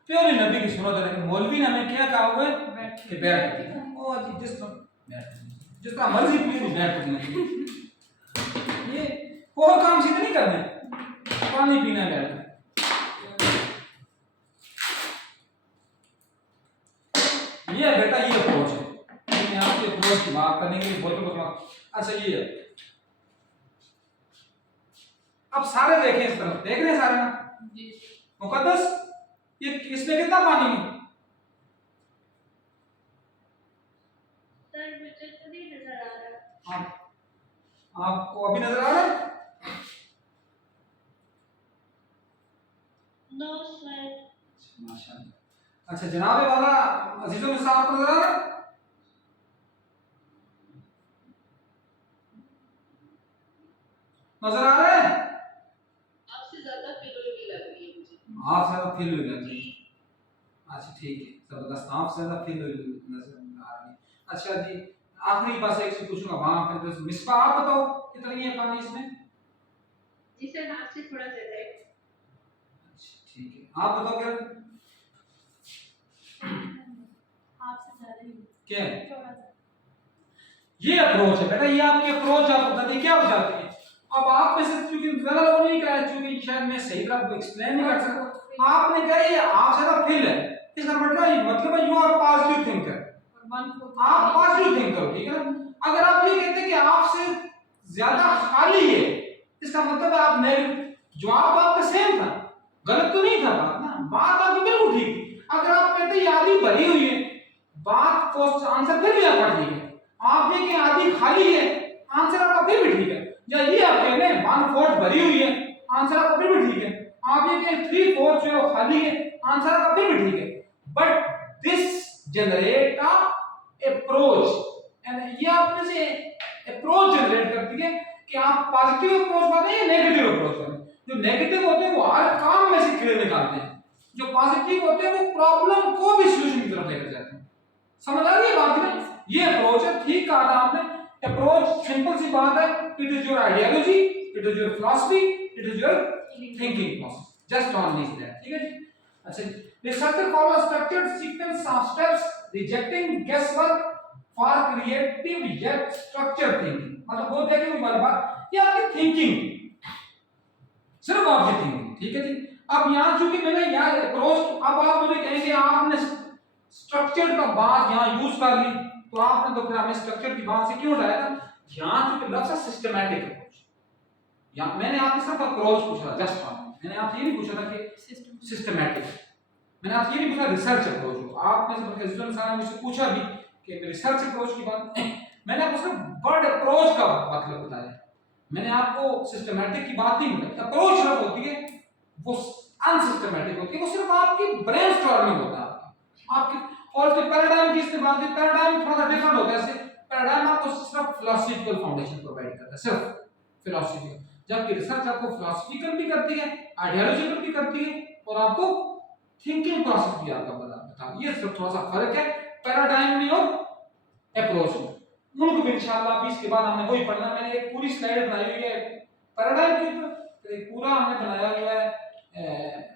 प्योर नबी की सुन्नत है, लेकिन मौलवी ने हमें क्या कहा हुआ है कि बैठ के ओ जी, जिस तरह मर्जी पिए, बैठ के ये और काम सीधे नहीं करने, पानी पीना है बैठ। ये बेटा ये अप्रोच है, मैं आपके अप्रोच की बात करने के लिए बोतल को। अच्छा ये है, अब सारे देखें इस तरफ, देख रहे हैं सारे ना? मुकद्दस, ये इसमें कितना पानी है? सर मुझे तो नहीं नजर आ रहा। आपको अभी नजर आ रहा है? No sir. माशाल्लाह। अच्छा जनाब वाला अजीजों में साहब को नजर आ रहा है? नजर आ रहा है? आपसे ज्यादा फिलोगी लग रही है मुझे। आप ज्यादा फील हो गया जी। अच्छा ठीक है, जबरदस्त। आप ज्यादा फील हो नजर आ रही है। अच्छा जी, आखिरी बस एक से पूछूंगा वहां पे तो मिसबा आप बताओ कितनी है पानी इसमें? जी सर हाथ से थोड़ा ज्यादा है। अच्छा ठीक है, आप बताओ क्या आपसे ज़्यादा ही क्या है? थोड़ा सा। ये अप्रोच है बेटा, ये आपकी अप्रोच आप बताइए क्या बताती है। अब आप में से क्योंकि ज्यादा लोगों ने कहा क्योंकि शायद मैं सही तरह एक्सप्लेन नहीं कर सकता, आपने कहा ये आप ज्यादा फील है, इसका मतलब है यू आर पॉजिटिव थिंकर, आप पॉजिटिव थिंकर हो, ठीक है ना। अगर आप ये कहते हैं कि आपसे ज्यादा खाली है, इसका मतलब है आप नहीं, जवाब तो आपका सेम था, गलत तो नहीं था बात ना, बात आपकी बिल्कुल ठीक थी। अगर आप कहते हैं आधी भरी हुई है, बात को आंसर फिर भी आपका ठीक है। आप ये कि आधी खाली है, आंसर आपका फिर भी ठीक है। या ये आप कह रहे हैं 1/4 भरी हुई है, आंसर आपका फिर भी ठीक है। आप ये कहें 3/4 जो है वो खाली है, आंसर आपका फिर भी ठीक है। But this generate a approach, and ये आप में से अप्रोच जनरेट करती है कि आप पॉजिटिव अप्रोच करते हैं या नेगेटिव अप्रोच करते हैं। जो नेगेटिव होते हैं वो हर काम में से कीड़े निकालते हैं, जो पॉजिटिव होते हैं वो प्रॉब्लम को भी सॉल्यूशन की तरफ लेकर जाते हैं। समझ आ रही है बात में? ये अप्रोच है, ठीक कहा था आपने। अप्रोच सिंपल सी बात है, it is your ideology, it is your philosophy, it is your thinking process, just on this that, ठीक है जी। अच्छा, researcher follow structured sequence of steps rejecting guesswork for creative yet structured thinking. मतलब वो देखें वाली बात, ये आपकी थिंकिंग, सिर्फ आपकी थिंकिंग, ठीक है जी। अब यहां चूंकि मैंने यहां अप्रोच, अब आप मुझे कहेंगे आपने स्ट्रक्चर्ड का बात यहां यूज कर ली, तो आपने तो फिर हमें स्ट्रक्चर की बात से क्यों उठाया था? यहां चूंकि लफ्ज है सिस्टमैटिक अप्रोच, यहां मैंने आपसे सिर्फ अप्रोच पूछा, जस्ट मैंने आपसे ये नहीं पूछा था कि सिस्टमैटिक, मैंने आपसे ये नहीं पूछा रिसर्च अप्रोच हो। आपने बल्कि जुल्म साहब ने मुझसे पूछा भी कि रिसर्च अप्रोच की बात मैंने आपको सिर्फ वर्ड अप्रोच का मतलब बताया, मैंने आपको सिस्टमैटिक की बात नहीं बताई। अप्रोच सिर्फ होती है वो अनसिस्टमैटिक होती है, वो सिर्फ आपकी ब्रेनस्टॉर्मिंग होता है आपकी। और फिर पैराडाइम की इस्तेमाल की, पैराडाइम थोड़ा सा डिफरेंट होता है। ऐसे पैराडाइम आपको सिर्फ फिलॉसफिकल फाउंडेशन प्रोवाइड करता है, सिर्फ फिलॉसफिकल, जबकि रिसर्च आपको फिलॉसफिकल भी करती है, आइडियोलॉजिकल भी करती है, और आपको थिंकिंग प्रोसेस भी आपका बता। ये सब थोड़ा सा फर्क है पैराडाइम में और अप्रोच में। उनको भी इंशाल्लाह अभी इसके बाद हमने वही पढ़ना। मैंने एक पूरी स्लाइड बनाई हुई है पैराडाइम के ऊपर, एक पूरा हमने बनाया हुआ है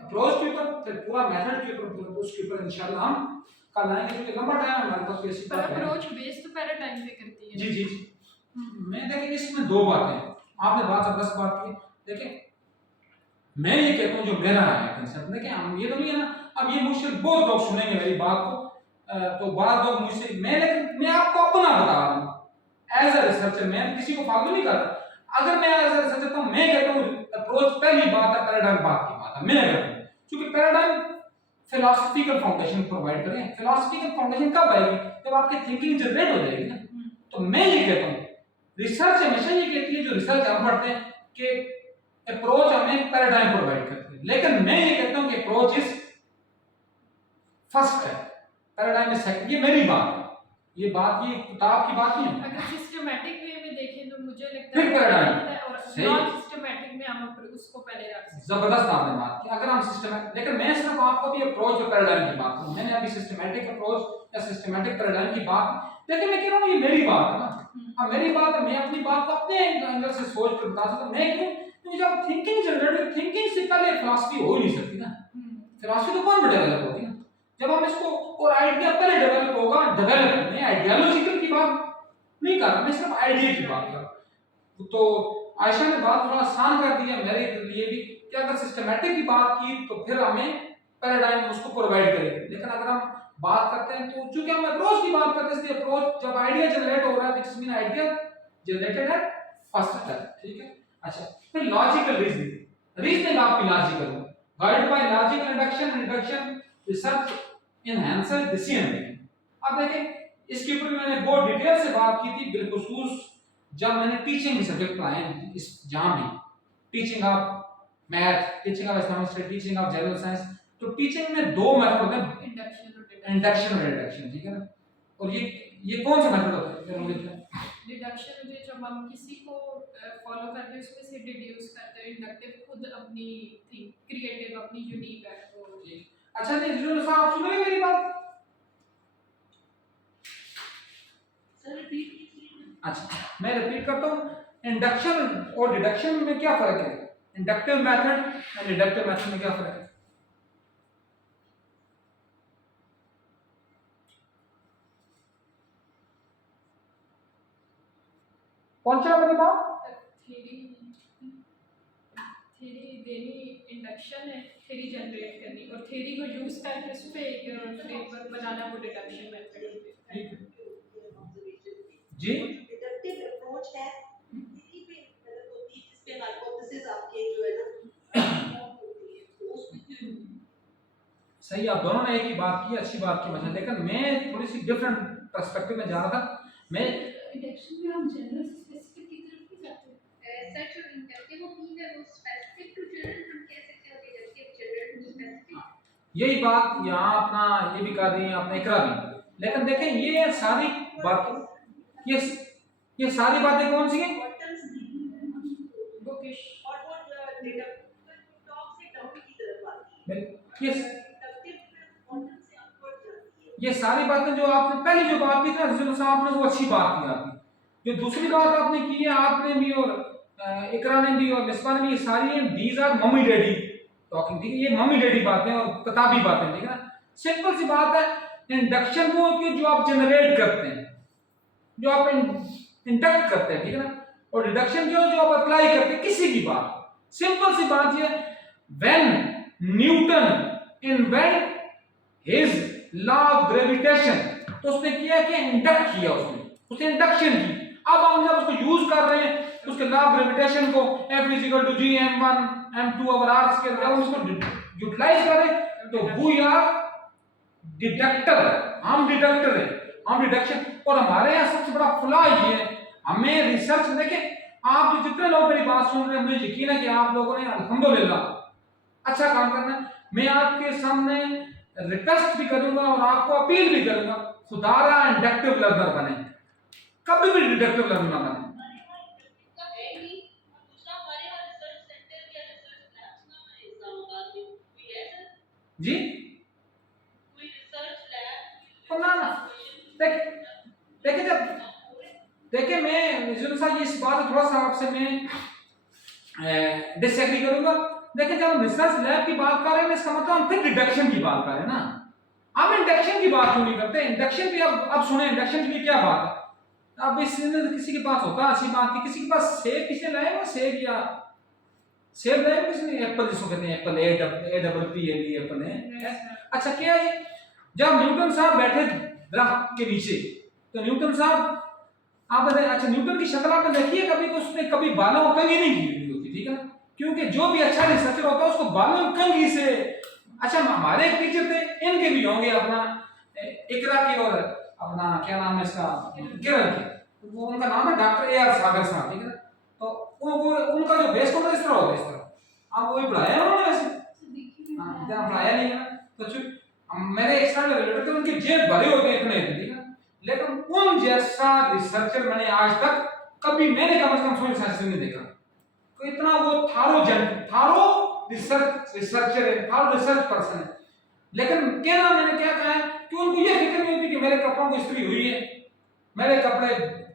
अप्रोच के ऊपर, फिर पूरा मेथड के ऊपर, उसके ऊपर इंशाल्लाह हम कल आएंगे, क्योंकि लंबा टाइम हमारे पास वैसे पर अप्रोच बेस तो पैराडाइम पे करती है। जी जी जी। मैं देखिए इसमें दो बातें हैं, आपने बात जबरदस्त बात की। देखिए मैं ये कहता हूँ जो मेरा है कंसेप्ट, देखिए हम ये तो नहीं है ना, अब ये मुझसे बहुत लोग सुनेंगे मेरी बात को, तो बाद लोग मुझसे, मैं आपको अपना बता रहा हूँ एज अ रिसर्चर, मैं किसी को फालतू नहीं कर रहा। अगर मैं एज अ रिसर्चर तो मैं कहता हूँ अप्रोच पहली बात है, पैराडाइम बात की बात है, मैं कहता हूँ क्योंकि पैराडाइम फिलॉसफिकल फाउंडेशन प्रोवाइड करें। फिलॉसफिकल फाउंडेशन कब आएगी? जब आपकी थिंकिंग जनरेट हो जाएगी ना। तो मैं ये कहता हूँ रिसर्च हमेशा ये कहती है, जो रिसर्च हम पढ़ते हैं कि अप्रोच हमें पैराडाइम प्रोवाइड करती है, लेकिन मैं ये कहता हूँ कि अप्रोच इज फर्स्ट है, पैराडाइम इज सेकंड। ये मेरी बात है, ये बात ये किताब की बात नहीं है। अगर सिस्टमैटिक वे में देखें तो मुझे लगता फिर पैराडाइम है, और सही। नॉन सिस्टमैटिक में हम उसको पहले रख सकते हैं। जबरदस्त आपने बात की। अगर हम सिस्टमैटिक, लेकिन मैं सिर्फ आपको भी अप्रोच और पैराडाइम की बात करूं, मैंने अभी सिस्टमैटिक अप्रोच या सिस्टमैटिक पैराडाइम की बात, लेकिन मैं कह रहा हूं ये मेरी बात है ना। अब मेरी बात है, मैं अपनी बात को अपने अंदर से सोच कर बता सकता हूं। मैं क्यों? क्योंकि जब थिंकिंग जनरेट, थिंकिंग से पहले फिलॉसफी हो ही नहीं सकती ना। फिलॉसफी तो कौन डेवलप होगी ना, जब हम इसको, और आइडिया पहले डेवलप होगा। डेवलप, मैं आइडियोलॉजिकल की बात नहीं कर रहा, मैं सिर्फ आइडिया की बात कर रहा हूं। तो आयशा ने बात थोड़ा आसान कर दी है मेरे लिए भी, कि अगर सिस्टमैटिक की बात की तो फिर हमें पैराडाइम उसको प्रोवाइड करेगी। लेकिन अगर हम बात करते हैं तो चूंकि हम अप्रोच की बात करते हैं, इसलिए अप्रोच जब आइडिया जनरेट हो रहा है, इट्स मीन आइडिया जनरेटेड है फर्स्ट है, ठीक है। अच्छा, फिर लॉजिकल रीजनिंग, रीजनिंग आपकी लॉजिकल हो, guided by logical induction, research enhancer decision making. अब देखें इसके ऊपर मैंने बहुत डिटेल से बात की थी, बिलखुसूस जब मैंने टीचिंग के सब्जेक्ट पढ़ाए इस जहां भी, teaching of math, teaching of Islamic study, teaching of general science. तो टीचिंग में दो मेथड होते हैं, इंडक्शन और इंडक्शन और रिडक्शन, ठीक है ना। और ये कौन सा मेथड होता है जरा मुझे बताएं। डिडक्शन जो जब हम किसी को फॉलो करते हैं उसमें से डिड्यूस करते हैं, इंडक्टिव खुद अपनी थिंग क्रिएटिव अपनी यूनिक है तो अच्छा जी रिजवान साहब सुन रहे हैं मेरी बात? सर रिपीट कीजिए। अच्छा मैं रिपीट करता हूँ, इंडक्शन और डिडक्शन में क्या फर्क है, इंडक्टिव मेथड और डिडक्टिव मेथड में क्या फर्क है? कौन सा मेरे बात? थ्योरी देनी इंडक्शन है, थ्योरी जनरेट करनी, और थ्योरी को यूज करके उस पे एक फ्रेमवर्क बनाना वो डिडक्शन मेथड होता है। जी डिडक्टिव अप्रोच है थ्योरी पे मदद होती है, जिस पे हाइपोथेसिस आपके जो है ना होती है, तो उसमें फिर सही, आप दोनों ने एक ही बात की, अच्छी बात की वजह, लेकिन मैं थोड़ी सी डिफरेंट पर्सपेक्टिव में जा रहा था। मैं इंडक्शन में हम जनरल से स्पेसिफिक की तरफ नहीं जाते। सर जो इंडक्टिव ओपिनियन है वो स्पेसिफिक टू जनरल हम कह सकते हैं, डिडक्टिव जनरल टू स्पेसिफिक। यही बात यहाँ अपना ये भी कर रही है अपने इकरा भी, लेकिन देखें ये सारी बात, ये सारी बातें कौन सी हैं? इम्पोर्टेंस बुकिश और वो डिडक्टिव टॉप से डाउन की तरफ आती है, ये डिडक्टिव इम्पोर्टेंस से अपवर्ड जाती है। ये सारी बातें जो आपने पहली जो बात की ना रिजवान साहब ने, वो अच्छी बात की आपने। जो दूसरी बात आपने की है, आपने भी और इकरा ने भी और मिसबा ने भी, ये सारी these are mummy daddy talking, ठीक है, ये मम्मी डैडी बातें और किताबी बातें, ठीक है ना। सिंपल सी बात है, इंडक्शन वो होती है जो आप जनरेट करते हैं, जो आप इंडक्ट करते हैं, ठीक है ना। और डिडक्शन जो आप अप्लाई करते हैं किसी की बात। सिंपल सी बात ये, when Newton invent his law of gravitation, तो उसने किया कि इंडक्ट किया, उसने इंडक्शन की। अब हम जब उसको यूज कर रहे हैं उसके लॉ ऑफ ग्रेविटेशन को, F = g m1 m2 over r square, जब हम उसको यूटिलाइज करें तो वी आर डिडक्टर, हम डिडक्टर हैं, हम डिडक्शन। और हमारे यहाँ सबसे बड़ा फ्लॉ ये है, हमें रिसर्च में देखें, आप जो जितने लोग मेरी बात सुन रहे हैं, मुझे यकीन है कि आप लोगों ने अल्हम्दुलिल्लाह अच्छा काम करना है। मैं आपके सामने रिक्वेस्ट भी करूंगा और आपको अपील भी करूंगा, खुदारा इंडक्टिव लर्नर बने, कभी भी डिडक्टिव लर्नर ना बने। जी तो ना देखिए, जब देखिए मैं रिजवान साहब इस बात से थोड़ा सा आपसे मैं डिसएग्री करूंगा। देखिए जब हम रिसर्च लैब की बात कर रहे हैं, इसका मतलब हम फिर डिडक्शन की बात कर रहे हैं ना, हम इंडक्शन की बात क्यों नहीं करते? इंडक्शन भी अब सुने, इंडक्शन की क्या बात है? अब इसमें किसी के पास होता है अच्छी बात की, किसी के पास सेब किसने लाया वो सेब, या सेब लाया किसने, एप्पल जिसको कहते हैं एप्पल, APPLE एप्पल है। अच्छा क्या है, जब न्यूटन साहब बैठे दरख्त के नीचे, तो न्यूटन साहब आपने, अच्छा न्यूटन की शक्ल आपने देखी है कभी? तो उसने कभी बालों को कंघी नहीं की हुई होती, ठीक है ना, क्योंकि जो भी अच्छा रिसर्चर होता है उसको बालों की कंघी से। अच्छा हमारे एक टीचर थे, इनके भी होंगे, अपना इकरा के और अपना क्या नाम है इसका, किरण के, वो उनका नाम है डॉक्टर AR सागर साहब, ठीक है ना। तो वो उनका जो बेस होता है इस तरह होता है, इस तरह। अब वही पढ़ाया उन्होंने वैसे, हाँ जहाँ पढ़ाया नहीं है ना, तो चुप मेरे एक साल रिलेटेड थे, उनके जेब भरे होते हैं इतने, ठीक है। लेकिन उन जैसा रिसर्चर मैंने आज तक कभी, मैंने कम से कम सोशल साइंस में नहीं देखा। तो इतना वो थारो रिसर्चर है, थारो रिसर्च पर्सन है। लेकिन कहना मैंने क्या कहा है कि उनको ये फिक्र नहीं होती कि मेरे कपड़ों को इस्त्री हुई है, मेरे कपड़े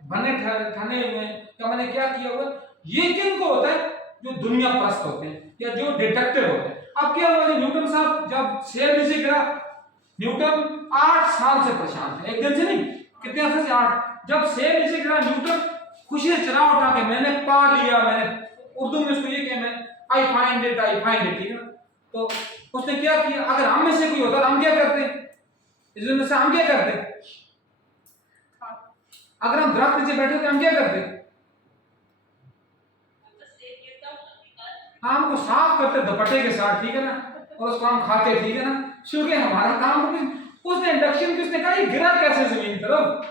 बने ठने हुए हैं, या मैंने क्या किया हुआ। ये किनको होता है? जो दुनिया परस्त होते हैं या जो डिटेक्टिव होते हैं। अब क्या हुआ, न्यूटन साहब जब सेब नीचे गिरा, न्यूटन 8 साल से परेशान थे, एक दिन से नहीं, कितने अर्से से, 8। जब सेब नीचे गिरा, न्यूटन खुशी से चला उठा के मैंने पा लिया, मैंने उर्दू में उसको ये कहा, मैं आई फाइंड इट, ठीक है। तो उसने क्या किया, अगर हम में से कोई होता तो हम क्या करते, इसमें से हम क्या करते, अगर हम दरख्त नीचे बैठे तो हम क्या करते, हम को साफ करते दुपट्टे के साथ, ठीक है ना, और उसको हम खाते, ठीक है ना, क्योंकि हमारा काम उसने इंडक्शन की उसने कहा ये गिरा कैसे जमीन की तरफ,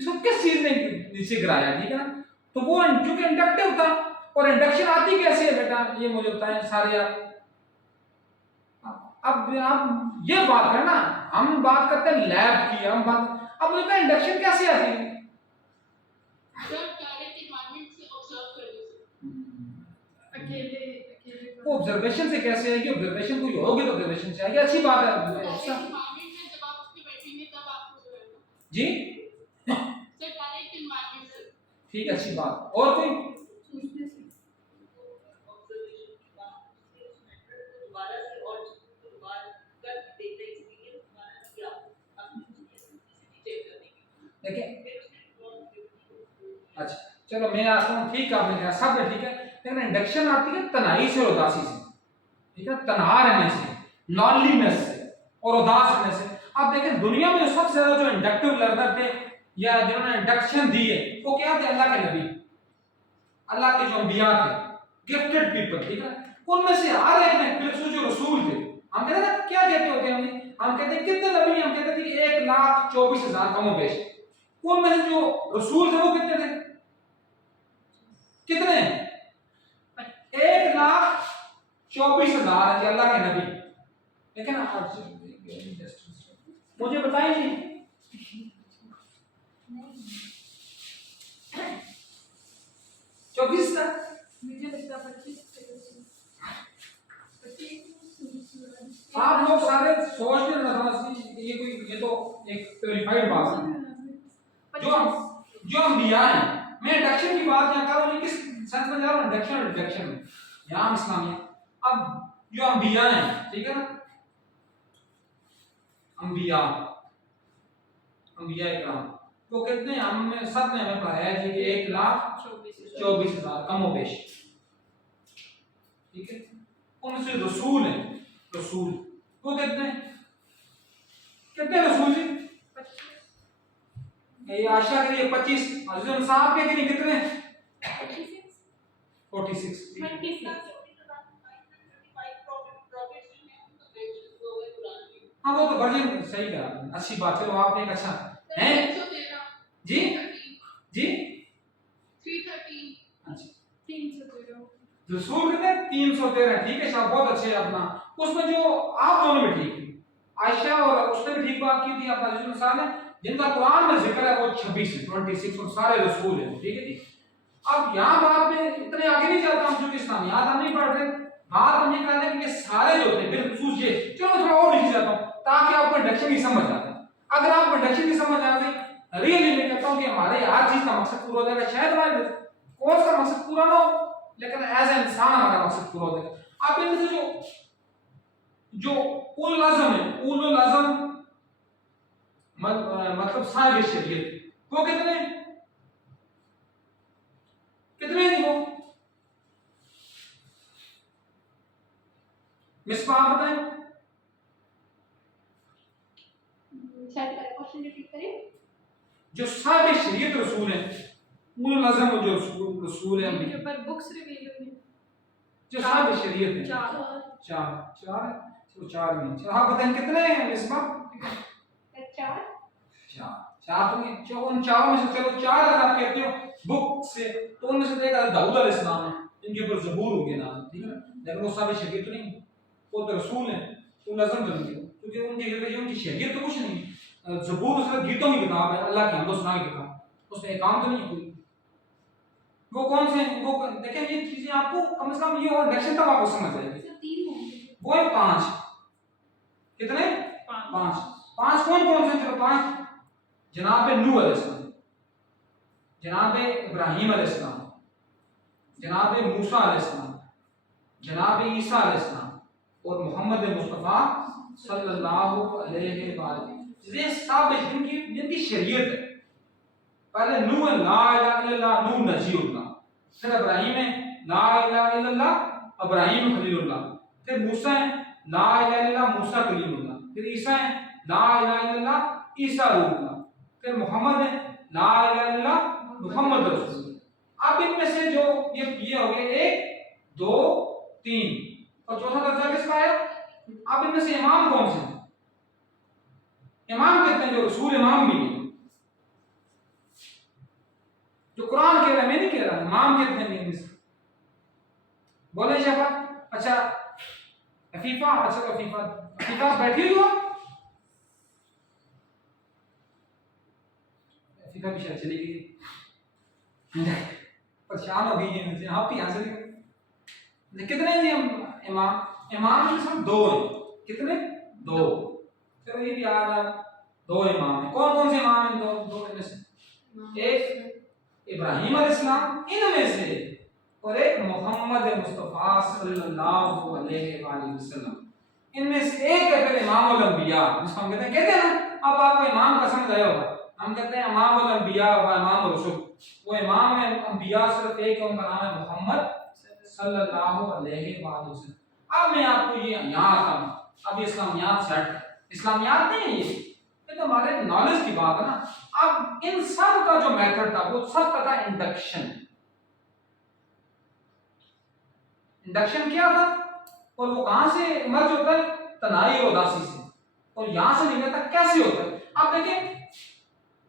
इसको किस चीज ने नीचे गिराया, ठीक है ना। तो वो चूंकि इंडक्टिव था, और इंडक्शन आती कैसे है बेटा, ये मुझे बताएं सारे आप। अब आप ये बात है ना, हम बात करते हैं लैब की, हम बात, अब मुझे कहा इंडक्शन कैसे आती है। सर डायरेक्ट एनवायरनमेंट से ऑब्जर्व करने से। अकेले अकेले वो ऑब्जर्वेशन से कैसे आएगी, ऑब्जर्वेशन कोई होगी तो ऑब्जर्वेशन से आएगी, अच्छी बात है। अच्छा एनवायरनमेंट में जब आप उसके बैठेंगे तब आपको जो है ना जी, सर डायरेक्ट एनवायरनमेंट से। ठीक है, अच्छी बात। और कोई सोचने से ऑब्जर्वेशन की बात उसके उस मेथड को दोबारा से और दोबारा कर देखना एक्सपीरियंस दोबारा किया अपनी सिंपलिसिटी चेक करने की। देखिए, फिर उसने रिकॉर्ड अच्छा चलो मैं आता हूँ, ठीक है आपने कहा सब है, ठीक है, लेकिन इंडक्शन आती है तनाई से और उदासी से, ठीक है, तन्हा रहने से, लॉनलीनेस से और उदास रहने से। अब देखें दुनिया में सबसे ज्यादा जो इंडक्टिव लर्नर थे या जिन्होंने इंडक्शन दी है वो क्या थे, अल्लाह के नबी, अल्लाह के जो अंबिया थे, गिफ्टेड पीपल, ठीक है। उनमें से हर एक ने जो रसूल थे, हम कहते हैं ना क्या कहते होते हैं, हम कहते हैं कितने नबी, हम कहते थे 1,24,000 कमो बेश। उनमें से जो रसूल थे वो कितने थे, कितने, 1,24,000 अल्लाह के नबी, ठीक है ना। मुझे बताइए 24 का, मुझे लगता 25 आप लोग सारे सोचते हैं ना, ये कोई, ये तो एक प्योरीफाइड बात है। जो अंबिया हैं, मैं इंडक्शन की बात यहाँ कर रहा हूँ, किस सेंस में जा रहा हूँ, इंडक्शन और रिडक्शन में, यहाँ इस्लामिया। अब जो अंबिया हैं, ठीक है ना, अंबिया, अंबिया इकराम, वो कितने, हमने सब ने हमें पढ़ाया है कि 1,24,000 कमोबेश, ठीक है। उनमें से रसूल हैं, रसूल वो कितने, कितने रसूल जी, ये आशा के लिए 25, हजरत साहब के लिए कितने, 46, ठीक है। हाँ वो तो वर्जन सही कहा, अच्छी बात, चलो आपने एक अच्छा है जी जी, 313 अच्छा 313 रसूल कितने, 313, ठीक है साहब, बहुत अच्छे हैं अपना। उसमें जो आप दोनों में ठीक थी, आयशा और उसने भी ठीक बात की थी, अपना जिसमें साल है जिनका कुरान में जिक्र है वो 26 है, 26 और सारे रसूल हैं, ठीक है जी। अब यहाँ बात में इतने आगे नहीं जाता हूँ क्योंकि इस्लामियात हम नहीं पढ़ रहे, बात हम ये कर रहे हैं कि ये सारे जो थे बिलखुसूस ये, चलो मैं थोड़ा और लिख जाता हूँ ताकि आपको इंडक्शन की समझ आ जाए। अगर आपको इंडक्शन की समझ आ गई, रियली मैं कहता हूँ कि हमारे हर चीज का मकसद पूरा हो जाएगा, शायद हमारे कोर्स का मकसद पूरा ना हो लेकिन एज ए इंसान हमारा मकसद पूरा हो जाएगा। आप इनमें से जो उल अज़म है, उल अज़म मतलब साहिब शरीयत, वो कितने कितने हैं वो, मिसबाह बताएं। शायद क्वेश्चन रिपीट करें। जो साहिब शरीयत रसूल हैं, उल अज़म जो रसूल हैं, उनके ऊपर बुक्स रिवील हुई जो साहिब शरीयत हैं, चार चार तो चार नहीं, चार हाँ बताएं कितने हैं मिसबाह, चार चार तो नहीं, जो उन चारों में से चलो चार अगर आप कहते हो बुक से तो उनमें से एक दाऊद अलैहिस्सलाम है, इनके ऊपर ज़बूर हो गया नाज़िल, ठीक है, लेकिन वो साहिब शरीयत तो नहीं, वो तो रसूल हैं, उल अज़म तो नहीं, क्योंकि उनकी शरीयत तो कुछ नहीं। ज़बूर सिर्फ गीतों की किताब है, अल्लाह की हमदो सना की किताब, उसमें काम तो नहीं कोई। वो कौन से, वो देखें ये चीजें आपको कम से कम ये और इंडक्शन तक आपको समझ आएगी। तीन होंगे, वो है 5, कितने 5 कौन कौन से, चलो 5, जनाब नूह अलैहिस्सलाम, जनाब इब्राहीम अलैहिस्सलाम, जनाब मूसा अलैहिस्सलाम, जनाब ईसा अलैहिस्सलाम और मोहम्मद मुस्तफ़ा सल्लल्लाहु अलैहि वसल्लम, ये सब जिनकी शरीयत है। पहले नूह ला इलाहा इल्लल्लाह, नूह नजीउल्लाह, फिर इब्राहीम है ला इलाहा इल्लल्लाह इब्राहीम खलीलुल्लाह, फिर मूसा है ला इलाहा इल्लल्लाह मूसा कलीमुल्लाह, फिर ईसा है ला इलाहा इल्लल्लाह ईसा रूहुल्लाह, फिर मोहम्मद है ला इलाहा इल्लल्लाह मुहम्मद रसूलुल्लाह। अब इनमें से जो ये हो गए 1 2 3 और चौथा दर्जा किसका है। अब इनमें से इमाम कौन से हैं, इमाम कहते हैं जो रसूल इमाम भी है, जो कुरान कह रहा है, मैं नहीं कह रहा, इमाम कहते हैं इंग्लिश। बोले शफा, अच्छा अफीफा, अच्छा अफीफा, अफीफा बैठी हुई हो, अफीफा भी शायद चली गई, परेशान हो गई है मुझे, आप ही आंसर कितने जी इमाम? इमाम में सब दो हैं, कितने? दो। चलो ये भी आ रहा, दो इमाम है। कौन कौन से इमाम हैं? दो इनमें से एक इब्राहिम अलैहिस्सलाम इनमें से, और एक मोहम्मद मुस्तफा सल्लल्लाहु अलैहि वसल्लम इनमें से एक है। फिर इमाम उल अंबिया, जिसको हम कहते हैं ना, अब आपको इमाम का समझ आया होगा, हम कहते हैं इमाम उल अंबिया व इमाम रसूल, वो इमाम है अंबिया सिर्फ एक है, उनका नाम है मोहम्मद सल्लल्लाहु अलैहि वसल्लम। अब मैं आपको ये यहाँ आता हूँ, अब इस्लामियात सेट, इस्लामियात नहीं है ये तो हमारे नॉलेज की बात है ना। अब इन सब का जो मेथड था वो सब का था इंडक्शन। इंडक्शन क्या था और वो कहां से इमर्ज होता है? तनाई और उदासी से, और यहां से निकलता कैसे होता है? आप देखें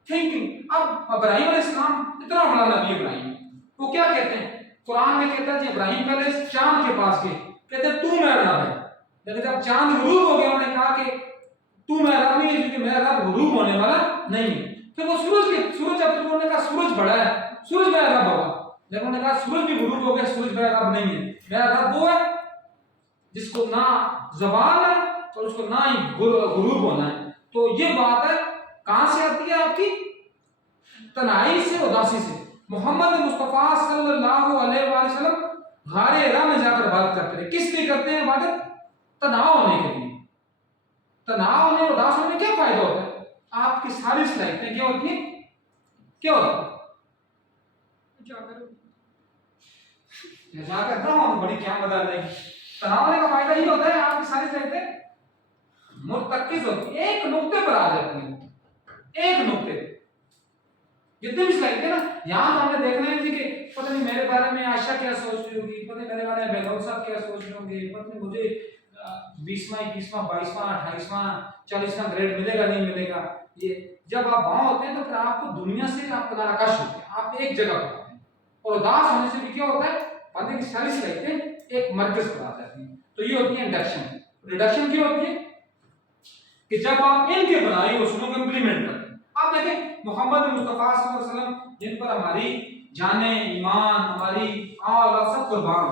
थिंकिंग। अब इब्राहिम अलैहिस्सलाम इतना बड़ा नबी इब्राहिम, वो क्या कहते हैं? कुरान में कहता है जी इब्राहिम पहले चांद के पास गए, कहते हैं तू मेरा रब है, लेकिन जब चांद गुरूब हो गया उन्होंने कहा कि तू मेरा रब नहीं है, क्योंकि मेरा रब गुरूब होने वाला नहीं है। फिर वो सूरज जब तक उन्होंने कहा सूरज बड़ा है, सूरज मेरा रब होगा, लेकिन उन्होंने कहा सूरज भी गुरूब हो गया, सूरज मेरा रब नहीं है। मेरा रब वो है जिसको ना ज़बान है और उसको ना ही गुरूब होना है। तो ये बात है कहां से आती है? आपकी तनाई से, उदासी से। मोहम्मद मुस्तफा सल्लल्लाहु अलैहि वसल्लम गारे हिरा में जाकर बात करते हैं। किस लिए करते हैं इबादत? तनाव होने के लिए। तनाव होने, उदास होने क्या फायदा होता है? आपकी सारी सलाहियतें क्या होती है? क्या होता है? जाकर करता हूं बड़ी क्या बता देगी। तनाव होने का फायदा ही होता है आपकी सारी सलाहियतें मुर्तकिज होती है, एक नुक्ते पर आ जाती है, एक नुक्ते। जितने भी सलाहियतें ना, यहाँ तो हमने देखना है जी कि पता नहीं मेरे बारे में आयशा क्या सोच रही होगी, पता नहीं मेरे बारे में बेलौल साहब क्या सोच रहे होंगे, पता नहीं मुझे 20वां 21वां 22वां 28वां 40वां ग्रेड मिलेगा नहीं मिलेगा। ये जब आप वहां होते हैं तो फिर आपको दुनिया से आप तनाकश होते हैं, आप एक जगह पर होते हैं। और उदास होने से भी क्या होता है? बंदे की सारी सलाहियतें एक मरकज पर आ जाती हैं। तो ये होती है इंडक्शन। रिडक्शन क्या होती है? कि जब आप इनके बनाई उसूलों को इंप्लीमेंट करते हैं। आप देखें मोहम्मद मुस्तफा सल्लल्लाहु अलैहि वसल्लम जिन पर हमारी जाने, ईमान, हमारी औलाद सब कुर्बान।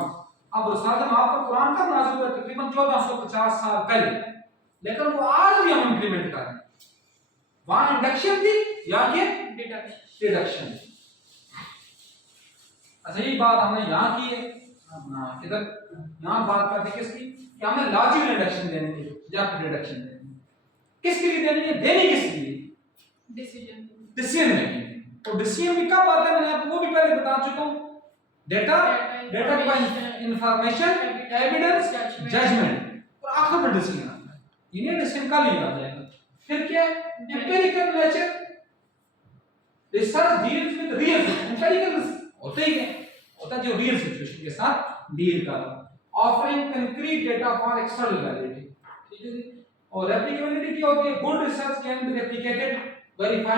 अब रसूल आपका कुरान कब नाज़िल हुआ? तकरीबन 1450 साल पहले, लेकिन वो आज भी हम इंप्लीमेंट कर रहे हैं। वहां इंडक्शन थी या ये डिडक्शन। अच्छा ये बात हमने यहाँ की है, किधर यहाँ बात करते किसकी? कि हमें लॉजिकल इंडक्शन देनी है या डिडक्शन देनी है। किसके लिए देनी है? देनी किस लिए? Decision making. तो डिसीजन भी कब आता है? मैंने आपको वो भी पहले बता चुका हूँ। Data by information, evidence, judgement, और आखिर पर डिसीजन आता है। ये डिसीजन कल ही आ जाएगा। फिर क्या है? Empirical nature. Research deals with real, empirical होता ही है, होता जो रियल सिचुएशन के साथ डील कर रहा है, offering concrete data for external validity. ठीक है जी। और एप्लीकेबिलिटी क्या होती है? Good research can be replicated, verified